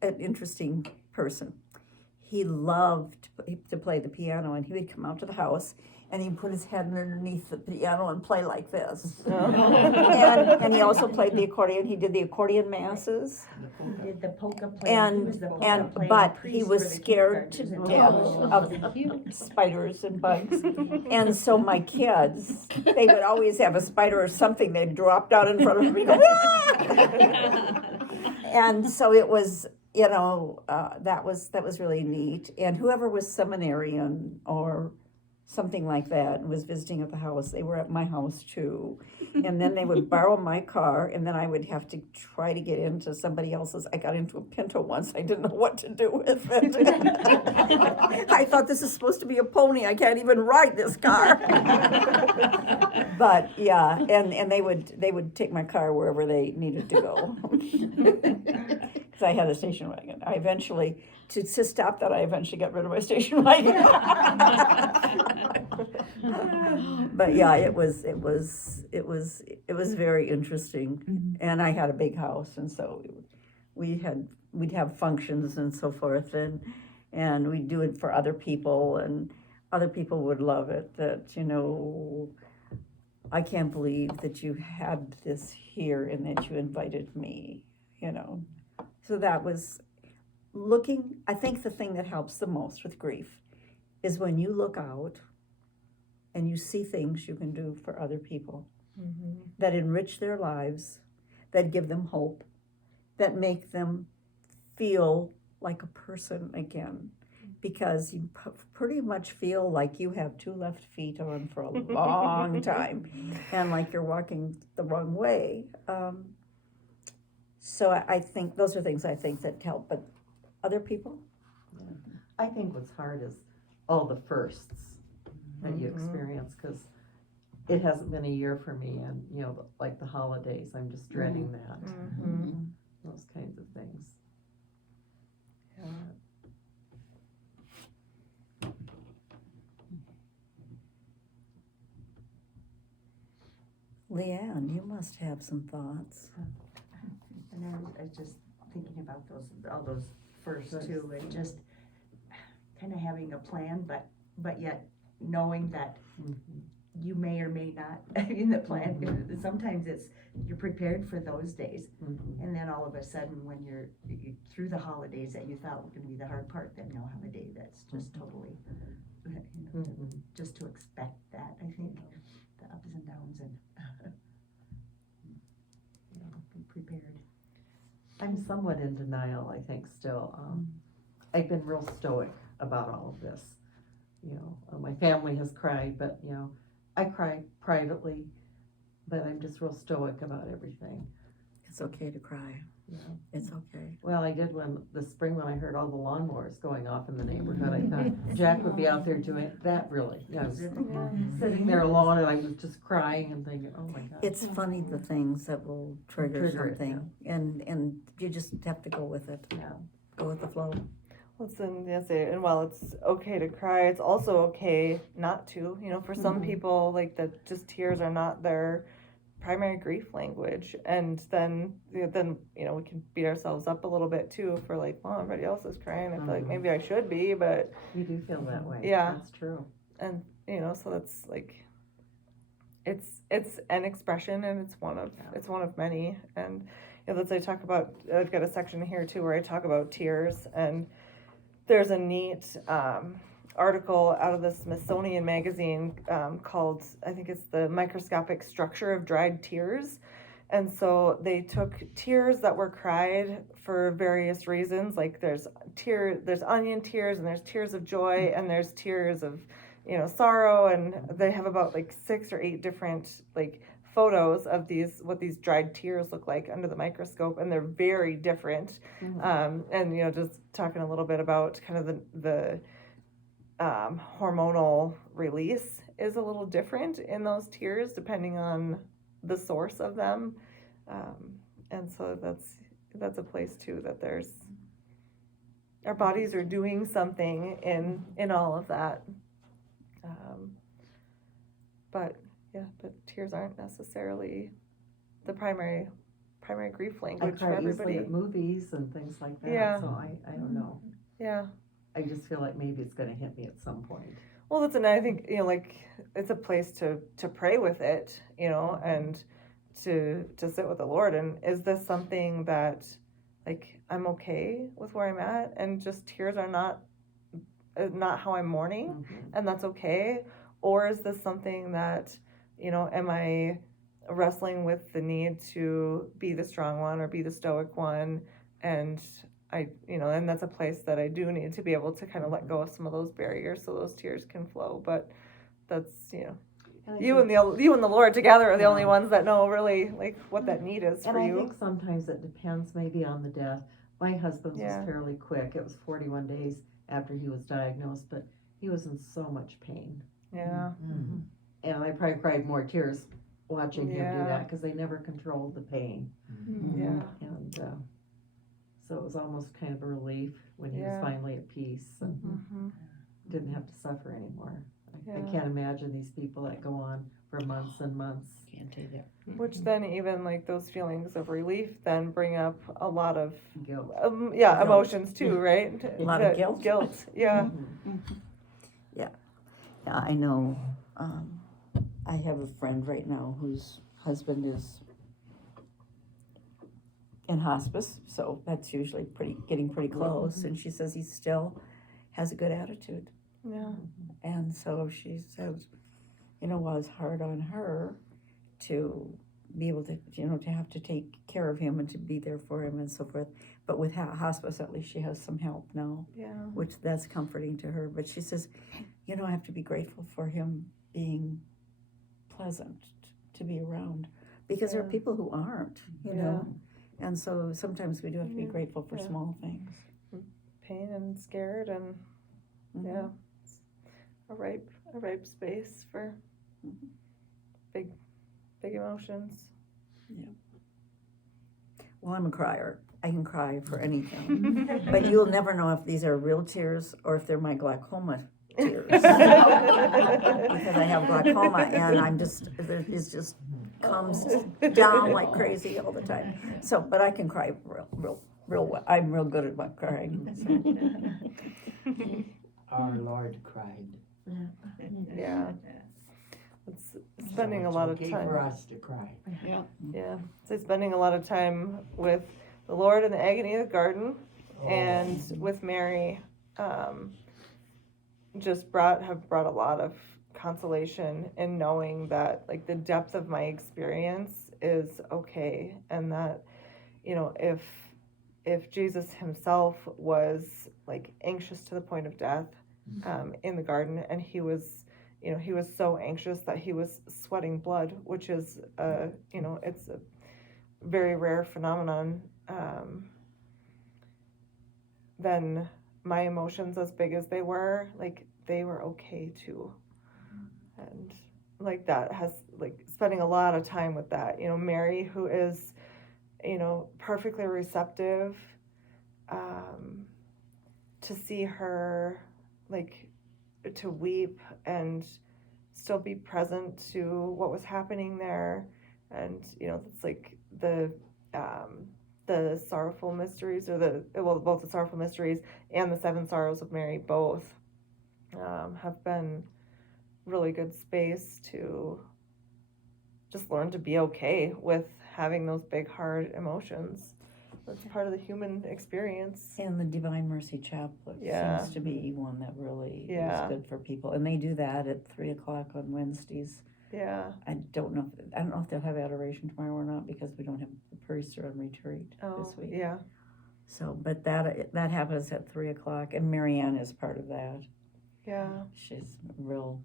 an interesting person. He loved to play the piano, and he would come out to the house and he'd put his head underneath the piano and play like this. And he also played the accordion. He did the accordion masses. He did the polka playing. He was the polka playing But priest he was for the scared to kindergartners. death of spiders and bugs. And so my kids, they would always have a spider or something. They'd drop down in front of me. And so it was, that was really neat. And whoever was seminarian or something like that and was visiting at the house, they were at my house too. And then they would borrow my car, and then I would have to try to get into somebody else's. I got into a Pinto once. I didn't know what to do with it. I thought, this is supposed to be a pony. I can't even ride this car. But yeah, and they would take my car wherever they needed to go. Because I had a station wagon. I eventually got rid of my station wagon. But yeah, it was very interesting. And I had a big house, and so we'd have functions and so forth, and we'd do it for other people, and other people would love it. That I can't believe that you had this here and that you invited me, you know. So that was looking, I think the thing that helps the most with grief is when you look out and you see things you can do for other people that enrich their lives, that give them hope, that make them feel like a person again. Because you pretty much feel like you have two left feet on for a long time and like you're walking the wrong way. So I think those are things I think that help, but other people? I think what's hard is all the firsts that you experience, because it hasn't been a year for me, and you know, like the holidays, I'm just dreading that. Those kinds of things. Yeah. Leanne, you must have some thoughts. And I was just thinking about all those first two, and just kind of having a plan, but yet knowing that you may or may not, in the plan, sometimes you're prepared for those days. And then all of a sudden, when you're through the holidays that you thought were gonna be the hard part, then you'll have a day that's just totally, just to expect that, I think, the ups and downs, and, be prepared. I'm somewhat in denial, I think, still. I've been real stoic about all of this. You know, my family has cried, but, you know, I cry privately, but I'm just real stoic about everything. It's okay to cry. Yeah. It's okay. Well, I did this spring when I heard all the lawnmowers going off in the neighborhood. I thought Jack would be out there doing that, really. You know, I was sitting there alone and I was just crying and thinking, oh my God. It's funny the things that will trigger Trigger it, something, and you just have to go with it. Yeah. Go with the flow. Listen, yes, and while it's okay to cry, it's also okay not to. You know, for some people, like that, just tears are not their primary grief language, and then you know, we can beat ourselves up a little bit too if we're like, well, everybody else is crying. I feel like maybe I should be, but You do feel that way. Yeah. That's true. and you know, so that's like, it's an expression, and it's one of many. And you know, I talk about, I've got a section here too where I talk about tears, and there's a neat article out of the Smithsonian magazine called, I think it's The Microscopic Structure of Dried Tears. And so they took tears that were cried for various reasons, like there's onion tears, and there's tears of joy, and there's tears of, you know, sorrow, and they have about like 6 or 8 different like photos of what these dried tears look like under the microscope, and they're very different. And you know, just talking a little bit about kind of the hormonal release is a little different in those tears depending on the source of them, and so that's a place too that there's, our bodies are doing something in all of that, but tears aren't necessarily the primary grief I language for cry everybody. easily at movies and things like that. Yeah. So I don't know. Yeah. I just feel like maybe it's going to hit me at some point. Well, I think, you know, like, it's a place to pray with it, you know, and to sit with the Lord. And is this something that, like, I'm okay with where I'm at, and just tears are not how I'm mourning, and that's okay? Or is this something that, you know, am I wrestling with the need to be the strong one or be the stoic one? And and that's a place that I do need to be able to kind of let go of some of those barriers so those tears can flow. But that's, you know, you and the Lord together are the only ones that know really like what that need is for and you. I think sometimes it depends maybe on the death. My husband's Yeah. was fairly quick. It was 41 days after he was diagnosed, but he was in so much pain. Yeah. And I probably cried more tears watching him Yeah. do that, because they never controlled the pain. Yeah. And so it was almost kind of a relief when he was Yeah. finally at peace and Mm-hmm. didn't have to suffer anymore. I Yeah. can't imagine these people that go on for months and months. Can't do that. Which then even like those feelings of relief then bring up a lot of Guilt. Guilt. Guilt. Emotions too, right? A lot of guilt. Guilt, yeah. Mhm. Yeah, I know. I have a friend right now whose husband is in hospice, so that's usually getting pretty close, and she says he still has a good attitude. Yeah. And so she says, while it's hard on her to be able to, to have to take care of him and to be there for him and so forth. But with hospice, at least she has some help now, Yeah. which that's comforting to her. But she says, I have to be grateful for him being pleasant to be around, because there are Yeah. people who aren't, know. And so sometimes we do have to be Yeah. grateful for Yeah. small things. Pain and scared and Mhm. yeah, it's a ripe space for Mhm. big emotions. Well, I'm a crier. I can cry for anything. But you'll never know if these are real tears or if they're my glaucoma tears. Because I have glaucoma and it just comes down like crazy all the time. So, but I can cry real well. I'm real good at my crying. So. Our Lord cried. Yeah. It's spending So a it's lot of okay time. for us to cry. Yeah. So spending a lot of time with the Lord in the agony of the garden and with Mary have brought a lot of consolation in knowing that like the depth of my experience is okay, and that if Jesus himself was like anxious to the point of death in the garden, and he was so anxious that he was sweating blood, which is it's a very rare phenomenon, then my emotions, as big as they were, like they were okay too. And like that has like spending a lot of time with that, Mary, who is perfectly receptive, to see her like to weep and still be present to what was happening there. And it's like the sorrowful mysteries, or both the sorrowful mysteries and the seven sorrows of Mary both have been really good space to just learn to be okay with having those big hard emotions. That's part of the human experience. And the Divine Mercy Chaplet seems to be one that really is good for people, and they do that at 3:00 on Wednesdays. Yeah. I don't know if they'll have adoration tomorrow or not, because we don't have the priests are on retreat this week. Yeah. So, but that happens at 3:00, and Marianne is part of that. Yeah. She's real.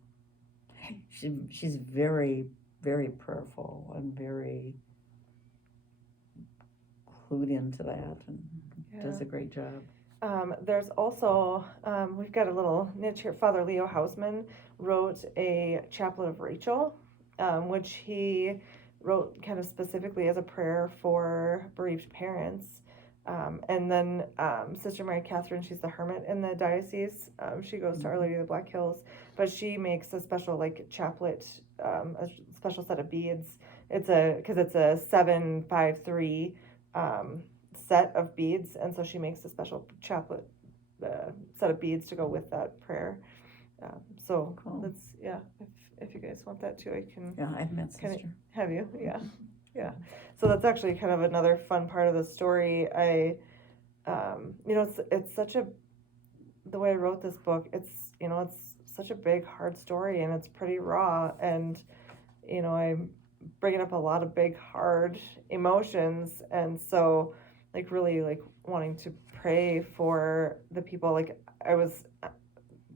She's very, very prayerful and very clued into that, and does a great job. There's also, we've got a little niche here. Father Leo Hausman wrote a Chaplet of Rachel, which he wrote kind of specifically as a prayer for bereaved parents. And then Sister Mary Catherine, she's the hermit in the diocese. She goes to Our Lady of the Black Hills, but she makes a special like chaplet, a special set of beads. Because it's a 7-5-3 set of beads, and so she makes a special chaplet set of beads to go with that prayer. So cool. That's if you guys want that too, I can. Yeah, I've met Sister. Have you? Yeah. So that's actually kind of another fun part of the story. It's such the way I wrote this book, it's such a big, hard story, and it's pretty raw, and I'm bringing up a lot of big, hard emotions, and so like really like wanting to pray for the people. Like I was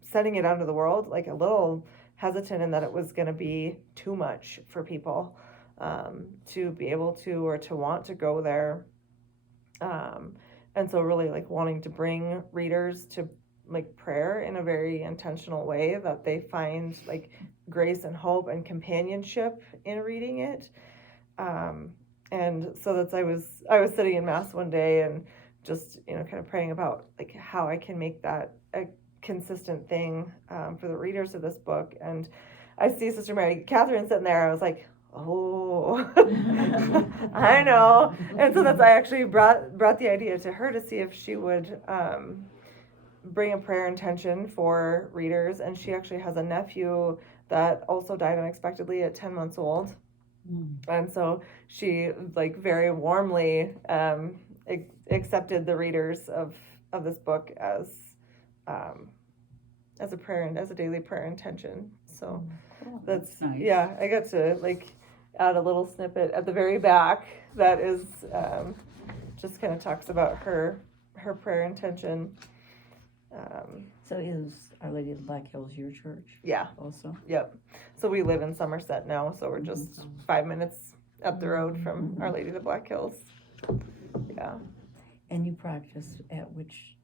sending it out into the world like a little hesitant in that it was going to be too much for people to be able to or to want to go there, and so really like wanting to bring readers to like prayer in a very intentional way, that they find like grace and hope and companionship in reading it. And so I was sitting in Mass one day and just kind of praying about like how I can make that a consistent thing for the readers of this book. And I see Sister Mary Catherine sitting there. I was like, oh, I know. And so I actually brought the idea to her to see if she would bring a prayer intention for readers. And she actually has a nephew that also died unexpectedly at 10 months old. And so she like very warmly accepted the readers of this book as a prayer and as a daily prayer intention. So that's nice. yeah, I got to like add a little snippet at the very back that is just kind of talks about her prayer intention. So is Our Lady of the Black Hills your church Yeah, also? yep. So we live in Somerset now, so we're just 5 minutes up the road from Our Lady of the Black Hills. Yeah. And you practice at which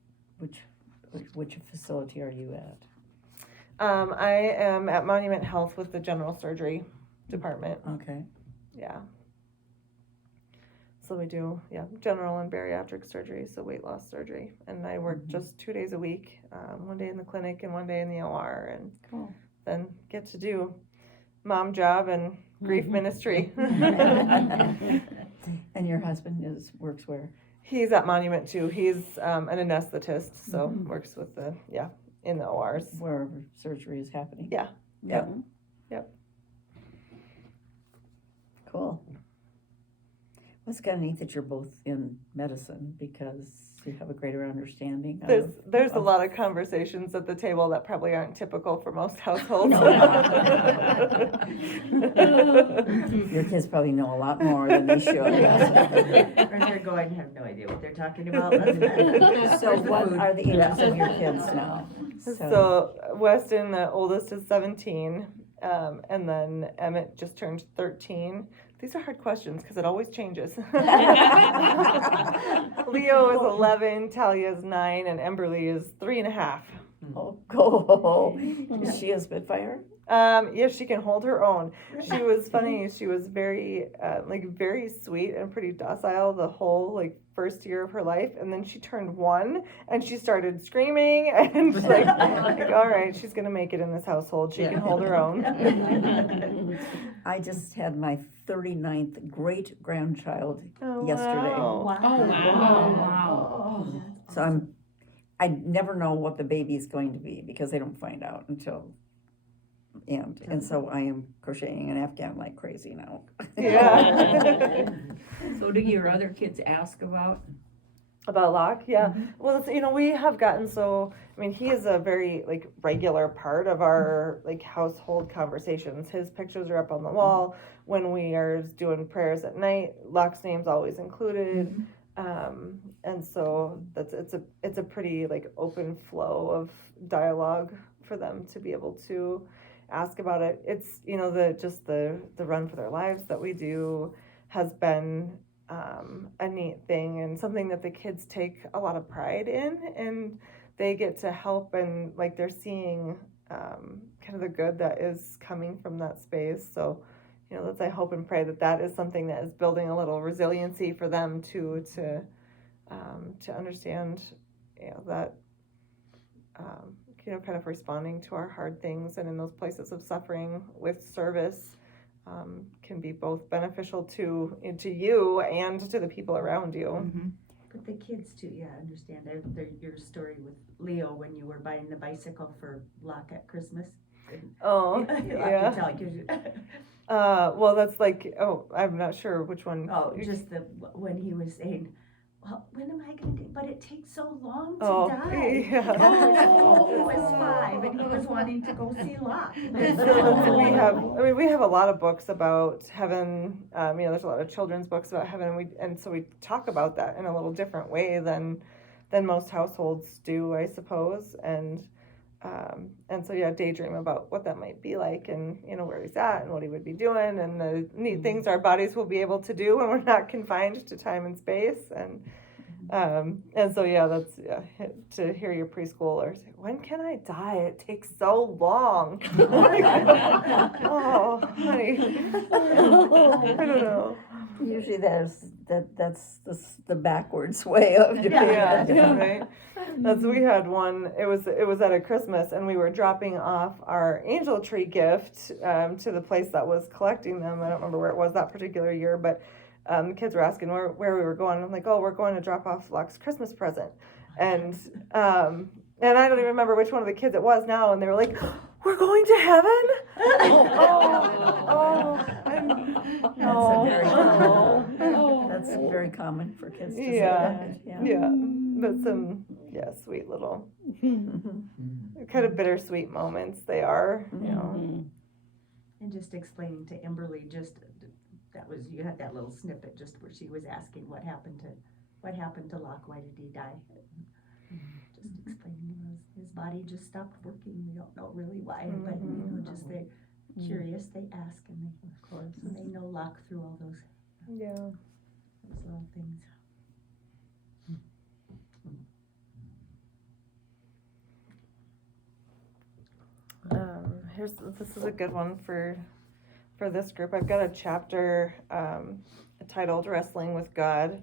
facility are you at? I am at Monument Health with the general surgery department. Okay. Yeah. So we do, general and bariatric surgery, so weight loss surgery. And I work just 2 days a week, 1 day in the clinic and 1 day in the OR, and Cool. then get to do mom job and grief ministry. And your husband works where? He's at Monument too. He's an anesthetist, so works with in the ORs. Wherever surgery is happening? Yeah. Yep. Yep. Cool. Well, it's kind of neat that you're both in medicine because you have a greater understanding There's a lot of conversations at the table that probably aren't typical for most households. Your kids probably know a lot more than they should. Or they're going, have no idea what they're talking about. So what are the ages of your kids now? So Weston, the oldest, is 17, and then Emmett just turned 13. These are hard questions because it always changes. Leo is 11, Talia is 9, and Emberly is 3.5. Oh, go. Is she a Spitfire? Yes, she can hold her own. She was funny. She was very, very sweet and pretty docile the whole first year of her life, and then she turned 1 and she started screaming and she's like, all right, she's gonna make it in this household. She can hold her own. I just had my 39th great grandchild Oh, yesterday. wow. Wow. So I never know what the baby's going to be because they don't find out until and so I am crocheting an Afghan like crazy now. Yeah. So do your other kids ask about? About Lach, yeah. Well, it's, we have gotten he is a very regular part of our household conversations. His pictures are up on the wall when we are doing prayers at night. Lach's name's always included, and so it's a pretty open flow of dialogue for them to be able to ask about it. It's the run for their lives that we do has been a neat thing and something that the kids take a lot of pride in, and they get to help, and they're seeing kind of the good that is coming from that space. So I hope and pray that is something that is building a little resiliency for them too, to understand that kind of responding to our hard things and in those places of suffering with service can be both beneficial to you and to the people around you. But the kids too, understand your story with Leo when you were buying the bicycle for Lach at Christmas. Oh, You'll yeah. have to tell. Well, that's I'm not sure which one. Oh, just when he was saying, well, when am I going to do? But it takes so long to die. Yeah. He was 5 and he was wanting to go see Lach. So we have a lot of books about heaven. There's a lot of children's books about heaven, and so we talk about that in a little different way than most households do, I suppose. And so daydream about what that might be like, and where he's at and what he would be doing, and the neat things our bodies will be able to do when we're not confined to time and space. And so that's to hear your preschooler say, when can I die? It takes so long. Oh, honey. I don't know. Usually that's the backwards way of doing it. Right. We had one. It was at a Christmas, and we were dropping off our angel tree gift to the place that was collecting them. I don't remember where it was that particular year, but the kids were asking where we were going. I'm like, oh, we're going to drop off Lach's Christmas present, and I don't even remember which one of the kids it was now, and they were like, we're going to heaven? That's very common for kids to say Yeah. that, yeah. Yeah, but some, sweet little, kind of bittersweet moments they are, And just explaining to Emberly, you had that little snippet just where she was asking what happened to Lach, why did he die? Just explaining, his body just stopped working, we don't know really why, but just they're curious, they ask, and they know Lach through all those little things. This is a good one for this group. I've got a chapter titled "Wrestling with God,"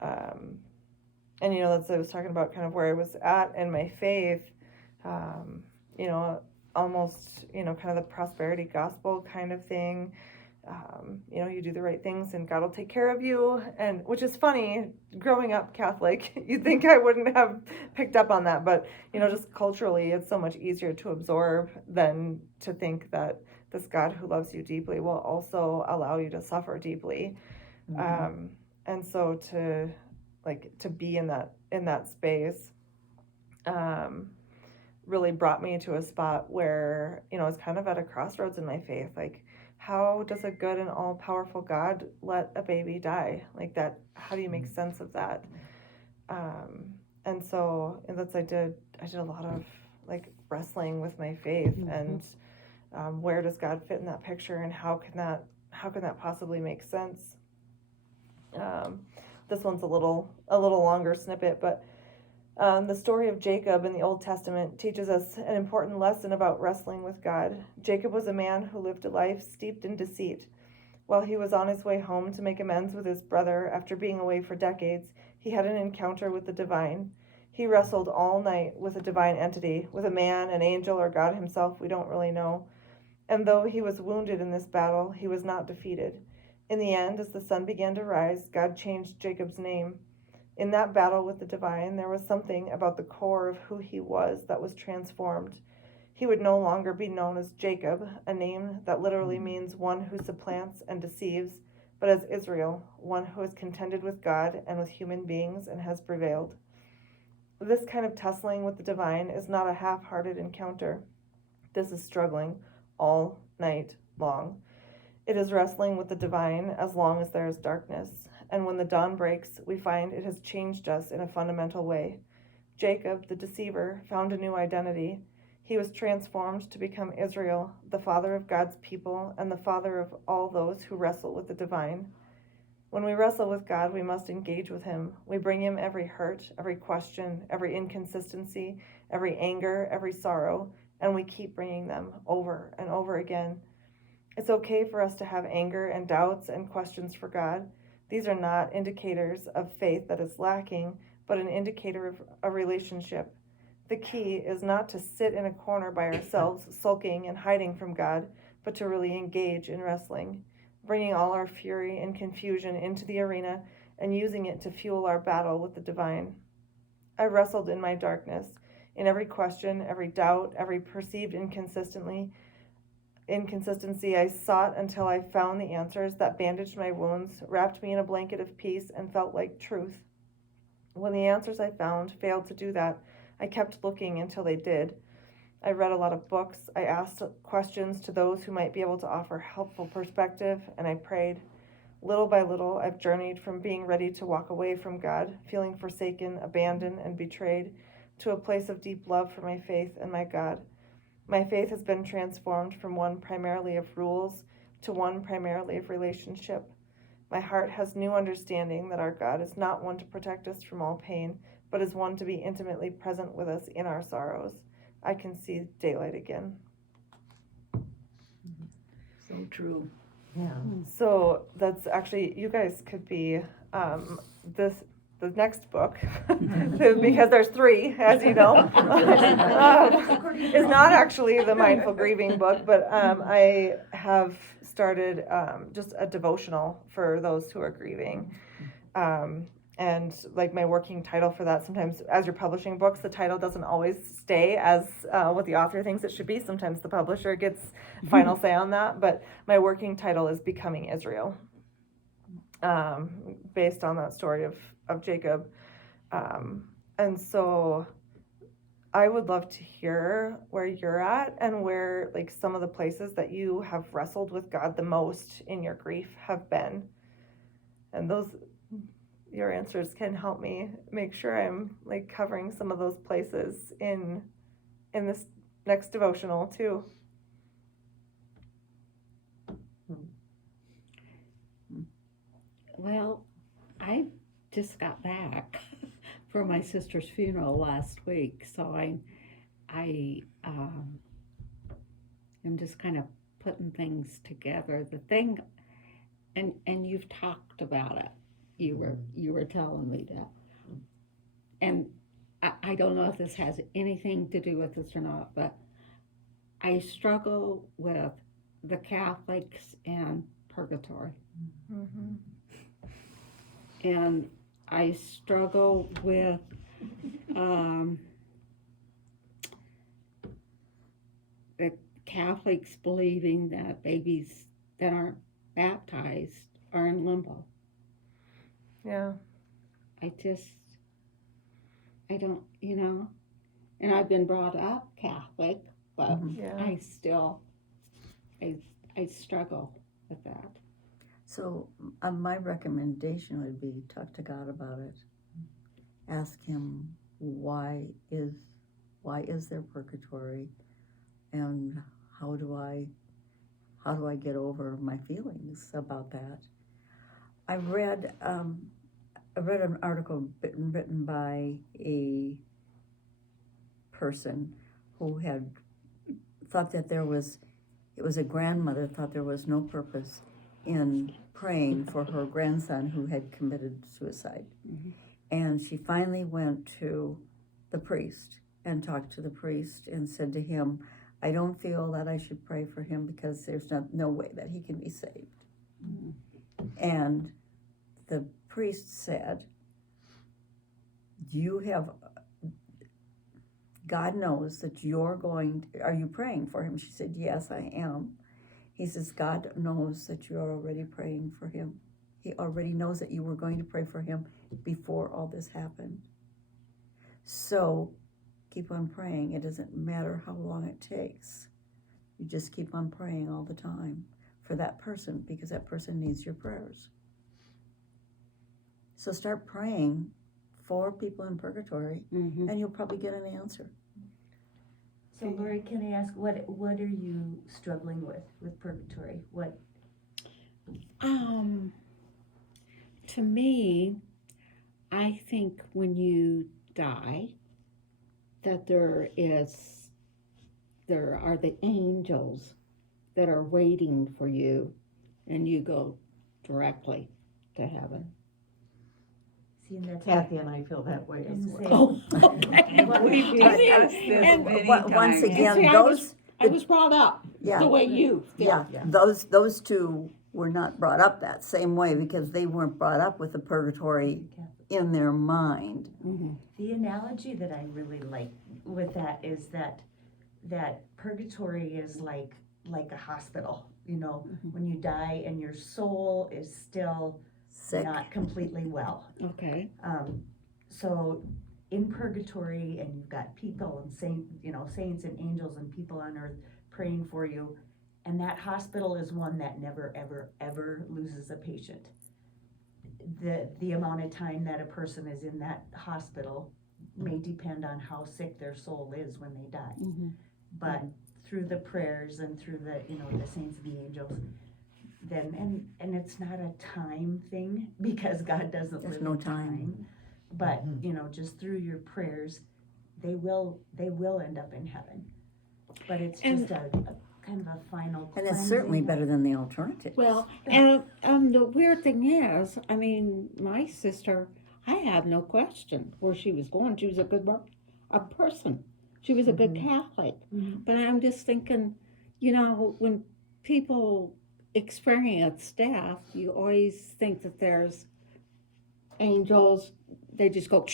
and that's I was talking about kind of where I was at in my faith. Almost kind of the prosperity gospel kind of thing. You do the right things and God will take care of you, and which is funny. Growing up Catholic, you'd think I wouldn't have picked up on that, but just culturally, it's so much easier to absorb than to think that this God who loves you deeply will also allow you to suffer deeply. And so to be in that space really brought me to a spot where I was kind of at a crossroads in my faith. Like, how does a good and all-powerful God let a baby die like that? How do you make sense of that? And that's I did a lot of wrestling with my faith and where does God fit in that picture, and how can that possibly make sense? This one's a little longer snippet, but the story of Jacob in the Old Testament teaches us an important lesson about wrestling with God. Jacob was a man who lived a life steeped in deceit. While he was on his way home to make amends with his brother after being away for decades, he had an encounter with the divine. He wrestled all night with a divine entity, with a man, an angel, or God himself, we don't really know. And though he was wounded in this battle, he was not defeated. In the end, as the sun began to rise, God changed Jacob's name. In that battle with the divine, there was something about the core of who he was that was transformed. He would no longer be known as Jacob, a name that literally means one who supplants and deceives, but as Israel, one who has contended with God and with human beings and has prevailed. This kind of tussling with the divine is not a half-hearted encounter. This is struggling all night long. It is wrestling with the divine as long as there is darkness. And when the dawn breaks, we find it has changed us in a fundamental way. Jacob, the deceiver, found a new identity. He was transformed to become Israel, the father of God's people and the father of all those who wrestle with the divine. When we wrestle with God, we must engage with him. We bring him every hurt, every question, every inconsistency, every anger, every sorrow, and we keep bringing them over and over again. It's okay for us to have anger and doubts and questions for God. These are not indicators of faith that is lacking, but an indicator of a relationship. The key is not to sit in a corner by ourselves, sulking and hiding from God, but to really engage in wrestling, bringing all our fury and confusion into the arena and using it to fuel our battle with the divine. I wrestled in my darkness, in every question, every doubt, every perceived inconsistency. I sought until I found the answers that bandaged my wounds, wrapped me in a blanket of peace, and felt like truth. When the answers I found failed to do that, I kept looking until they did. I read a lot of books, I asked questions to those who might be able to offer helpful perspective, and I prayed. Little by little, I've journeyed from being ready to walk away from God, feeling forsaken, abandoned, and betrayed, to a place of deep love for my faith and my God. My faith has been transformed from one primarily of rules to one primarily of relationship. My heart has new understanding that our God is not one to protect us from all pain, but is one to be intimately present with us in our sorrows. I can see daylight again. So true. Yeah. So that's actually, you guys could be the next book, because there's 3, as you know, is not actually the Mindful Grieving book, but I have started just a devotional for those who are grieving. and like my working title for that, sometimes as you're publishing books, the title doesn't always stay as what the author thinks it should be. Sometimes the publisher gets final say on that, but my working title is Becoming Israel, based on that story of Jacob. And so I would love to hear where you're at and where like some of the places that you have wrestled with God the most in your grief have been. And your answers can help me make sure I'm like covering some of those places in this next devotional too. Well, I just got back from my sister's funeral last week, so I am just kind of putting things together. The thing, and you've talked about it. You were telling me that, and I don't know if this has anything to do with this or not, but I struggle with the Catholics and purgatory. Mm-hmm. And I struggle with the Catholics believing that babies that aren't baptized are in limbo. Yeah. I don't, and I've been brought up Catholic, but Yeah. I still, I struggle with that. So my recommendation would be talk to God about it. Ask him why is there purgatory, and how do I get over my feelings about that? I read an article written by a person who had thought that it was a grandmother thought there was no purpose in praying for her grandson who had committed suicide. Mm-hmm. And she finally went to the priest and talked to the priest and said to him, I don't feel that I should pray for him because there's no way that he can be saved. Mm-hmm. And the priest said, God knows that are you praying for him? She said, yes, I am. He says, God knows that you're already praying for him. He already knows that you were going to pray for him before all this happened. So keep on praying. It doesn't matter how long it takes. You just keep on praying all the time for that person, because that person needs your prayers. So start praying for people in purgatory, Mm-hmm. and you'll probably get an answer. So Lori, can I ask, what are you struggling with purgatory? What? To me, I think when you die, that there are the angels that are waiting for you, and you go directly to heaven. See, and that's Kathy and I feel that way as And well. Oh, okay. We've I mean, discussed this and many Once times. again, see, those I was brought up Yeah. the way you feel. Yeah, those two were not brought up that same way, because they weren't brought up with the purgatory in their mind. Mm-hmm. The analogy that I really like with that is that purgatory is like a hospital, Mm-hmm. when you die and your soul is still Sick. not completely well. Okay. So in purgatory, and you've got people and saints and angels and people on earth praying for you, and that hospital is one that never ever ever loses a patient. The amount of time that a person is in that hospital may depend on how sick their soul is when they die. Mm-hmm. But through the prayers and through the the saints and the angels, then and it's not a time thing, because God doesn't There's live no in time. But just through your prayers, they will end up in heaven. But it's And- just a kind of a final And it's certainly cleansing. better than the alternative. Well, and the weird thing is, I mean, my sister, I had no question where she was going. She was a good person. She was a good Catholic. Mhm. But I'm just thinking, when people experience death, you always think that there's angels, they just go.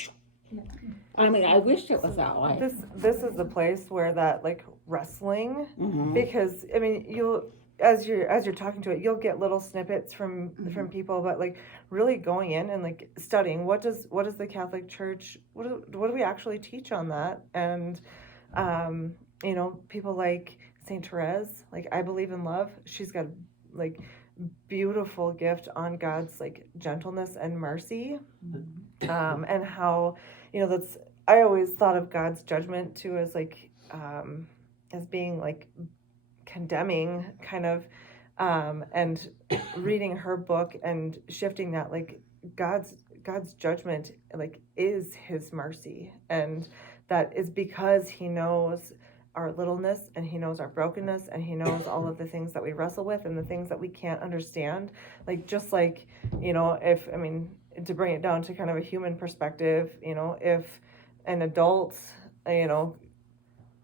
I mean, I wish it was that way. This is the place where that like wrestling, Mhm. because I mean you'll as you're talking to it, you'll get little snippets from people, but like really going in and like studying what does the Catholic Church, what do we actually teach on that, and you know, people like Saint Therese, like I believe in love, she's got like beautiful gift on God's like gentleness and mercy, and how, you know, that's, I always thought of God's judgment too as like as being like condemning kind of, and reading her book and shifting that, like God's judgment like is his mercy, and that is because he knows our littleness, and he knows our brokenness, and he knows all of the things that we wrestle with and the things that we can't understand. Like just like, you know, if, I mean, to bring it down to kind of a human perspective, you know, if an adult, you know,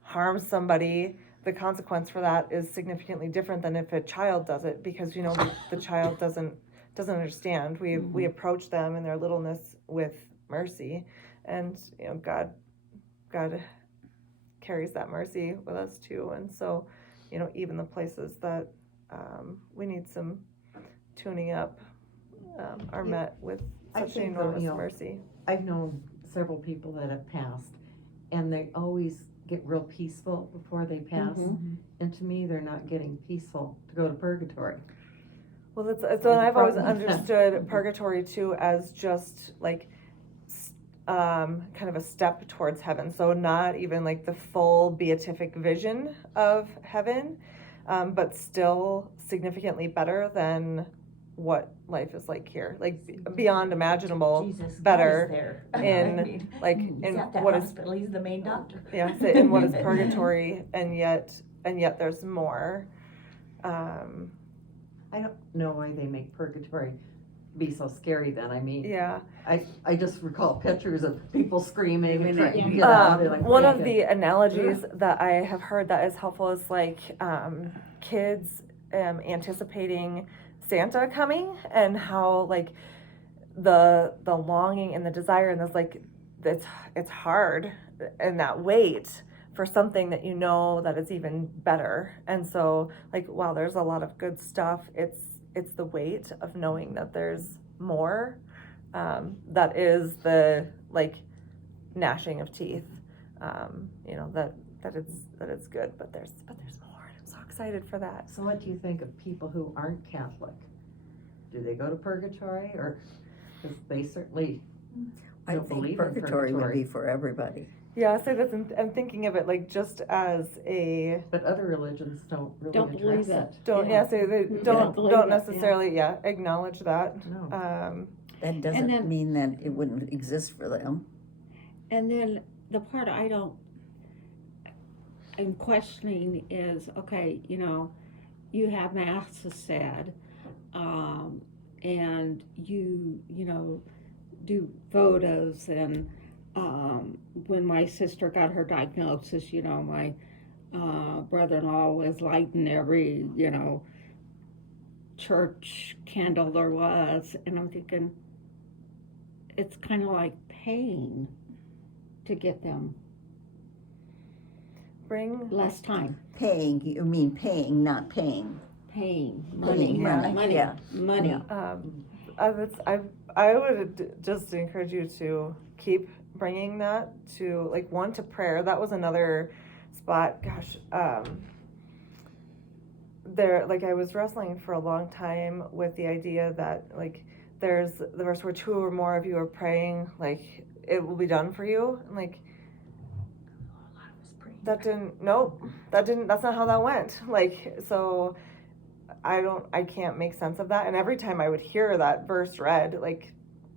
harms somebody, the consequence for that is significantly different than if a child does it, because, you know, the child doesn't understand. We approach them in their littleness with mercy, and, you know, God carries that mercy with us too. And so, you know, even the places that we need some tuning up are met with I such an think, though, enormous you know, mercy. I've known several people that have passed, and they always get real peaceful before they pass. And to me, they're not getting peaceful to go to purgatory. Well, that's what I've always Problem. understood purgatory too, as just like kind of a step towards heaven. So not even like the full beatific vision of heaven, but still significantly better than what life is like here, like beyond imaginable, Jesus, better God is there. in I mean, like he's in at the what is, hospital, he's the main doctor. yeah, so in what is purgatory, and yet there's more. I don't know why they make purgatory be so scary then. I mean, Yeah. I just recall pictures of people screaming and trying to Yeah. get out. And One I'm of thinking, the analogies that I have heard that is helpful is like kids anticipating Santa coming, and how like the longing and the desire, and this like it's hard, and that wait for something that you know that is even better. And so like while there's a lot of good stuff, it's the weight of knowing that there's more, that is the like gnashing of teeth, you know, that it's good, but there's more. I'm so excited for that. so what do you think of people who aren't Catholic? Do they go to purgatory, or, because they certainly I don't think believe in purgatory would be for everybody. Yeah, so that's, I'm thinking of it like just as a, But other religions don't really Don't address believe it. don't, Yeah. yeah, so they Yeah. don't Believe it, yeah. necessarily, yeah, acknowledge that. No. That doesn't then- mean that it wouldn't exist for them. And then the part I'm questioning is, okay, you know, you have masses said, and you know, do photos, and when my sister got her diagnosis, you know, my brother-in-law was lighting every, you know, church candle there was, and I'm thinking, it's kind of like paying to get them Bring, less time. Paying, you mean paying, not paying. Paying Paying money, money, yeah. money. I would just encourage you to keep bringing that to, like, one, to prayer. That was another spot, gosh, there, like, I was wrestling for a long time with the idea that, like, there's the verse where two or more of you are praying, like, it will be done for you. And, like, that's not how that went. Like, so I can't make sense of that. And every time I would hear that verse read, like,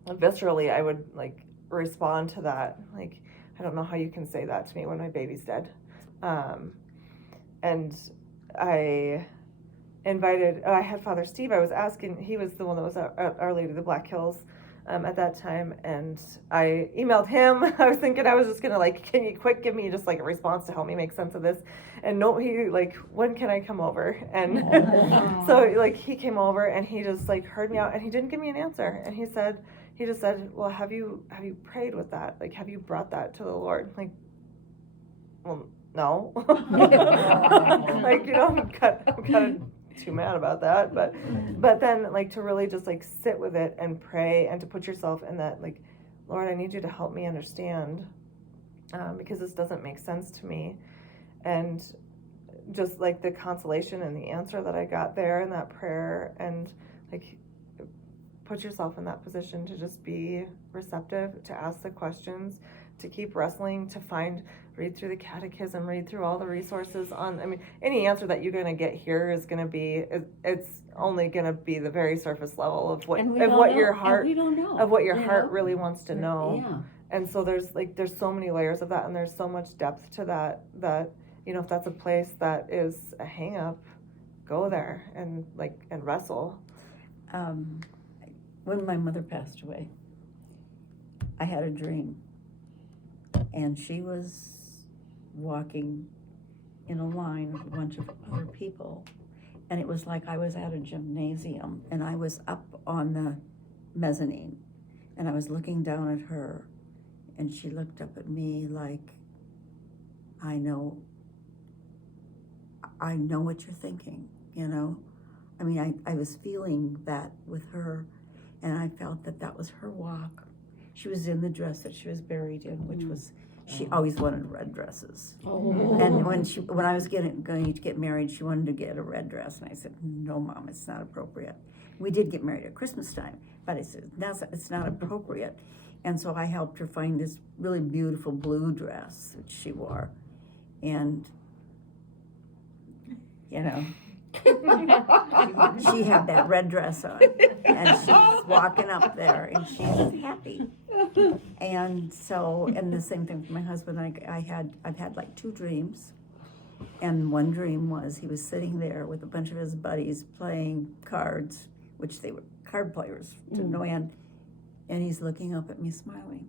viscerally, I would, like, respond to that. Like, I don't know how you can say that to me when my baby's dead. And I had Father Steve, I was asking, he was the one that was at Our Lady of the Black Hills at that time, and I emailed him. I was thinking I was just gonna, like, can you quick give me just like a response to help me make sense of this? And no, he, like, when can I come over? And so, like, he came over and he just, like, heard me out, and he didn't give me an answer. And he said, he just said, well, have you prayed with that? Like, have you brought that to the Lord? Like, well, no. Like, I'm kind of too mad about that, but then, like, to really just, like, sit with it and pray and to put yourself in that, like, Lord, I need you to help me understand, because this doesn't make sense to me. And just, like, the consolation and the answer that I got there in that prayer, and, like, put yourself in that position to just be receptive, to ask the questions, to keep wrestling, to read through the catechism, read through all the resources any answer that you're going to get here is going to be, it's only going to be the very surface level of what your heart, we don't know. of what your you heart know? really wants to know. Yeah. And so there's so many layers of that, and there's so much depth to that, if that's a place that is a hang up, go there and wrestle. When my mother passed away, I had a dream, and she was walking in a line with a bunch of other people, and it was like I was at a gymnasium, and I was up on the mezzanine, and I was looking down at her, and she looked up at me like, I know what you're thinking, I was feeling that with her, and I felt that was her walk. She was in the dress that she was buried in, which was, she always wanted red dresses. Oh. And when I was going to get married, she wanted to get a red dress, and I said, no, Mom, it's not appropriate. We did get married at Christmas time, but I said, it's not appropriate. And so I helped her find this really beautiful blue dress that she wore, and she had that red dress on, and she's walking up there, and she's happy. And the same thing for my husband. I've had like 2 dreams, and one dream was he was sitting there with a bunch of his buddies playing cards, which they were card players to no end, and he's looking up at me smiling.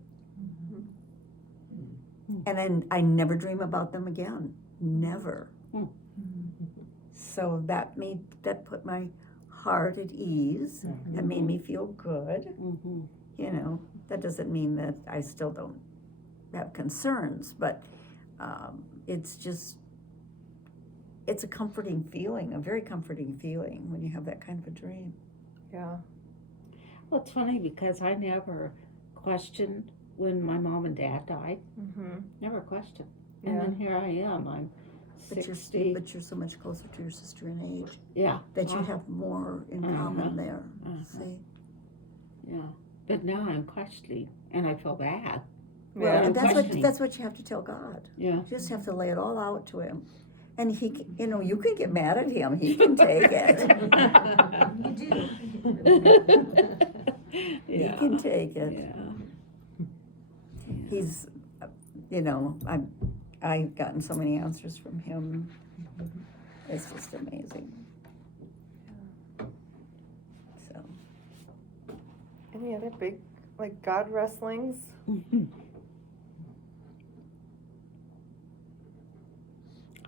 And then I never dream about them again, never. So that put my heart at ease. That made me feel good. That doesn't mean that I still don't have concerns, but it's a comforting feeling, a very comforting feeling when you have that kind of a dream. Yeah. Well, it's funny because I never questioned when my mom and dad died. Never questioned. And Yeah. then here I am. I'm But 60. you're so much closer to your sister in age Yeah. that you have more in common there. See? Yeah. But now I'm questioning, and I feel bad. Well, Yeah. and questioning. that's what you have to tell God. Yeah. You just have to lay it all out to Him, and He, you can get mad at Him. He can take it. You do. He can take it. Yeah. He's, I've gotten so many answers from Him. It's just amazing. So. Any other big, God wrestlings?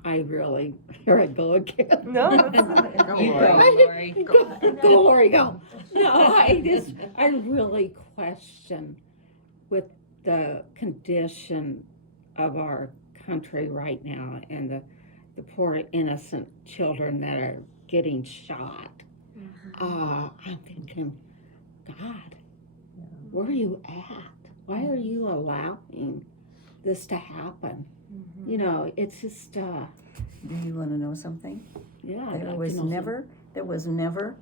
Here I go again. No, Go, Lori, go. No, I really question with the condition of our country right now and the poor innocent children that are getting shot. I'm thinking, God, where are you at? Why are you allowing this to happen? It's just, Do you want to know something? yeah. There was never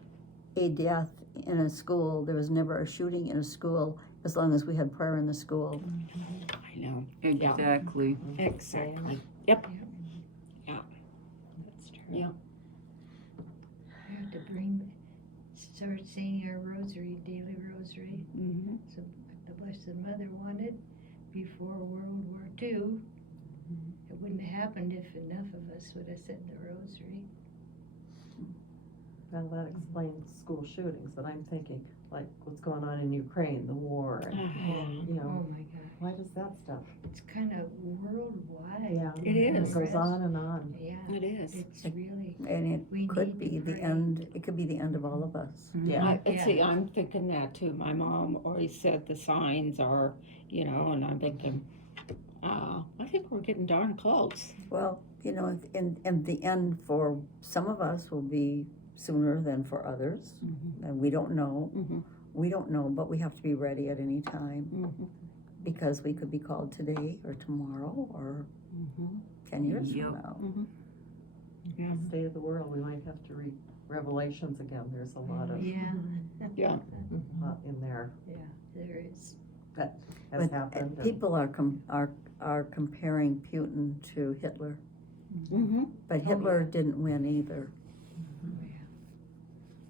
a death in a school. There was never a shooting in a school as long as we had prayer in the school. I know. Exactly. Yeah, exactly. Yep. That's true. Yeah. I have to start saying our rosary, daily rosary. Mm-hmm. So the Blessed Mother wanted before World War II. It wouldn't have happened if enough of us would have said the rosary. Well, that explains school shootings, but I'm thinking, like, what's going on in Ukraine, the war, and, Oh my God. why does that bad stuff. It's kind of worldwide. Yeah. It is. It goes on and on. Yeah, It is. it's really, And We it could need be to the pray. end, it could be the end of all of us. Yeah. See, Yeah. I'm thinking that too. My mom always said the signs are, and I'm thinking, I think we're getting darn close. Well, and the end for some of us will be sooner than for others, and we don't know. Mhm. We don't know, but we have to be ready at any time, Mhm. because we could be called today or tomorrow or Mhm. 10 years Yep. from now. Yeah. State of the world, we might have to read Revelations again. There's a lot of, yeah, Yeah. lot in there there is. that has But happened. and- people are comparing Putin to Hitler, Mhm. but Hitler didn't win either.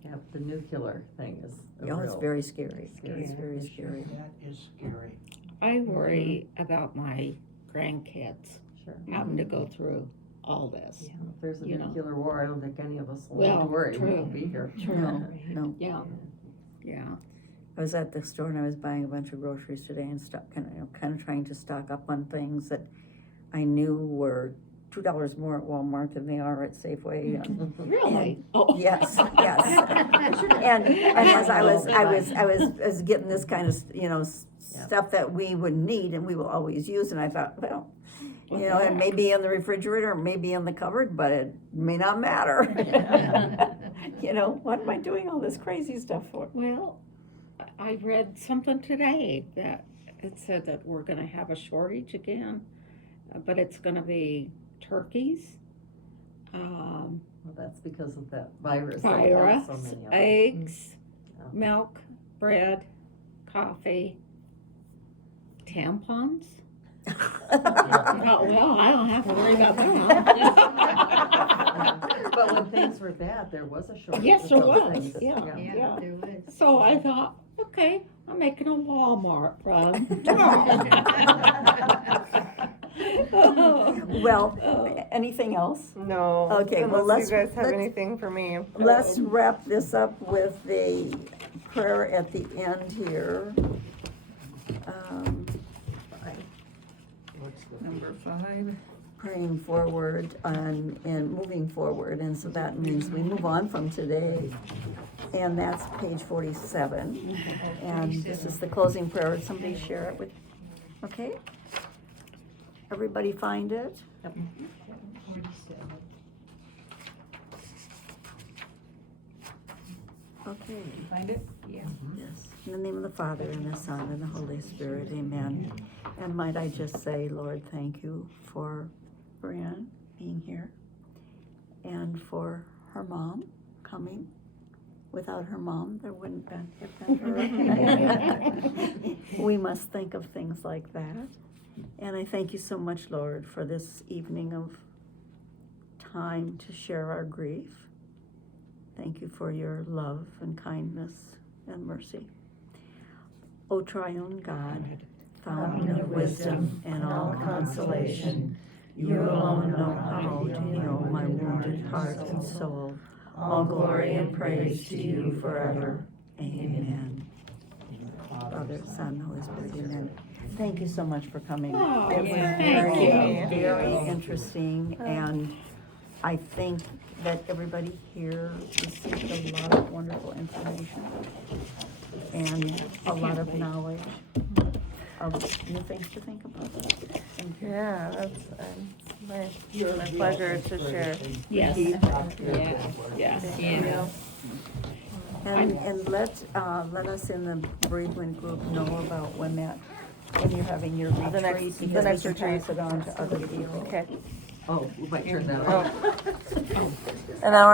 Yeah, the nuclear thing is a Oh, it's real- very scary. Scary. It's very scary. That is scary. I worry about my grandkids Sure. having to go through all this. If there's a You know. nuclear war, I don't think any of us will Well, need to worry. We true. won't be here. No, no. Yeah. Yeah. I was at the store and I was buying a bunch of groceries today and kind of trying to stock up on things that I knew were $2 more at Walmart than they are at Safeway. And, Really? Oh. yes, yes. And as I was getting this kind of, stuff that we would need and we will always use, and I thought, well, it may be in the refrigerator, it may be in the cupboard, but it may not matter. What am I doing all this crazy stuff for? Well, I read something today that it said that we're gonna have a shortage again, but it's gonna be turkeys, Well, that's because of that virus. that we have so many of them. eggs, Yeah. milk, bread, coffee, tampons. Oh, well, I don't have to worry about that. But when things were bad, there was a shortage. Yes, of there those was, things. yeah. Yeah, there was. So I thought, okay, I'm making a Walmart run tomorrow. Well, anything else? No. Okay, well, unless you guys have let's- anything for me. Let's wrap this up with the prayer at the end here. What's the Number 5. Praying forward and moving forward, and so that means we move on from today. And that's page 47. And this is the closing prayer. Would somebody share it with, okay? Everybody find it? Okay. Find it? Yeah. Yes. In the name of the Father, and the Son, and the Holy Spirit, amen. And might I just say, Lord, thank you for Brianne being here, and for her mom coming. Without her mom, there wouldn't have been her. We must think of things like that. And I thank you so much, Lord, for this evening of time to share our grief. Thank you for your love and kindness and mercy. O triune God, fountain of wisdom and all consolation, you alone know how to heal my wounded heart and soul. All glory and praise to you forever. Amen. Father, Son, Holy Spirit, amen. Thank you so much for coming. Oh, It was yeah, very, thank you. very interesting, and I think that everybody here received a lot of wonderful information and a lot of knowledge of new things to think about. Thank you. Yeah, that's my pleasure to share. Yes, yes. Yeah. And let us in the bereavement group know about when you're having your retreat, The next because we can retreat. pass it on to other people. Okay. Oh, we might turn that Oh. off. An hour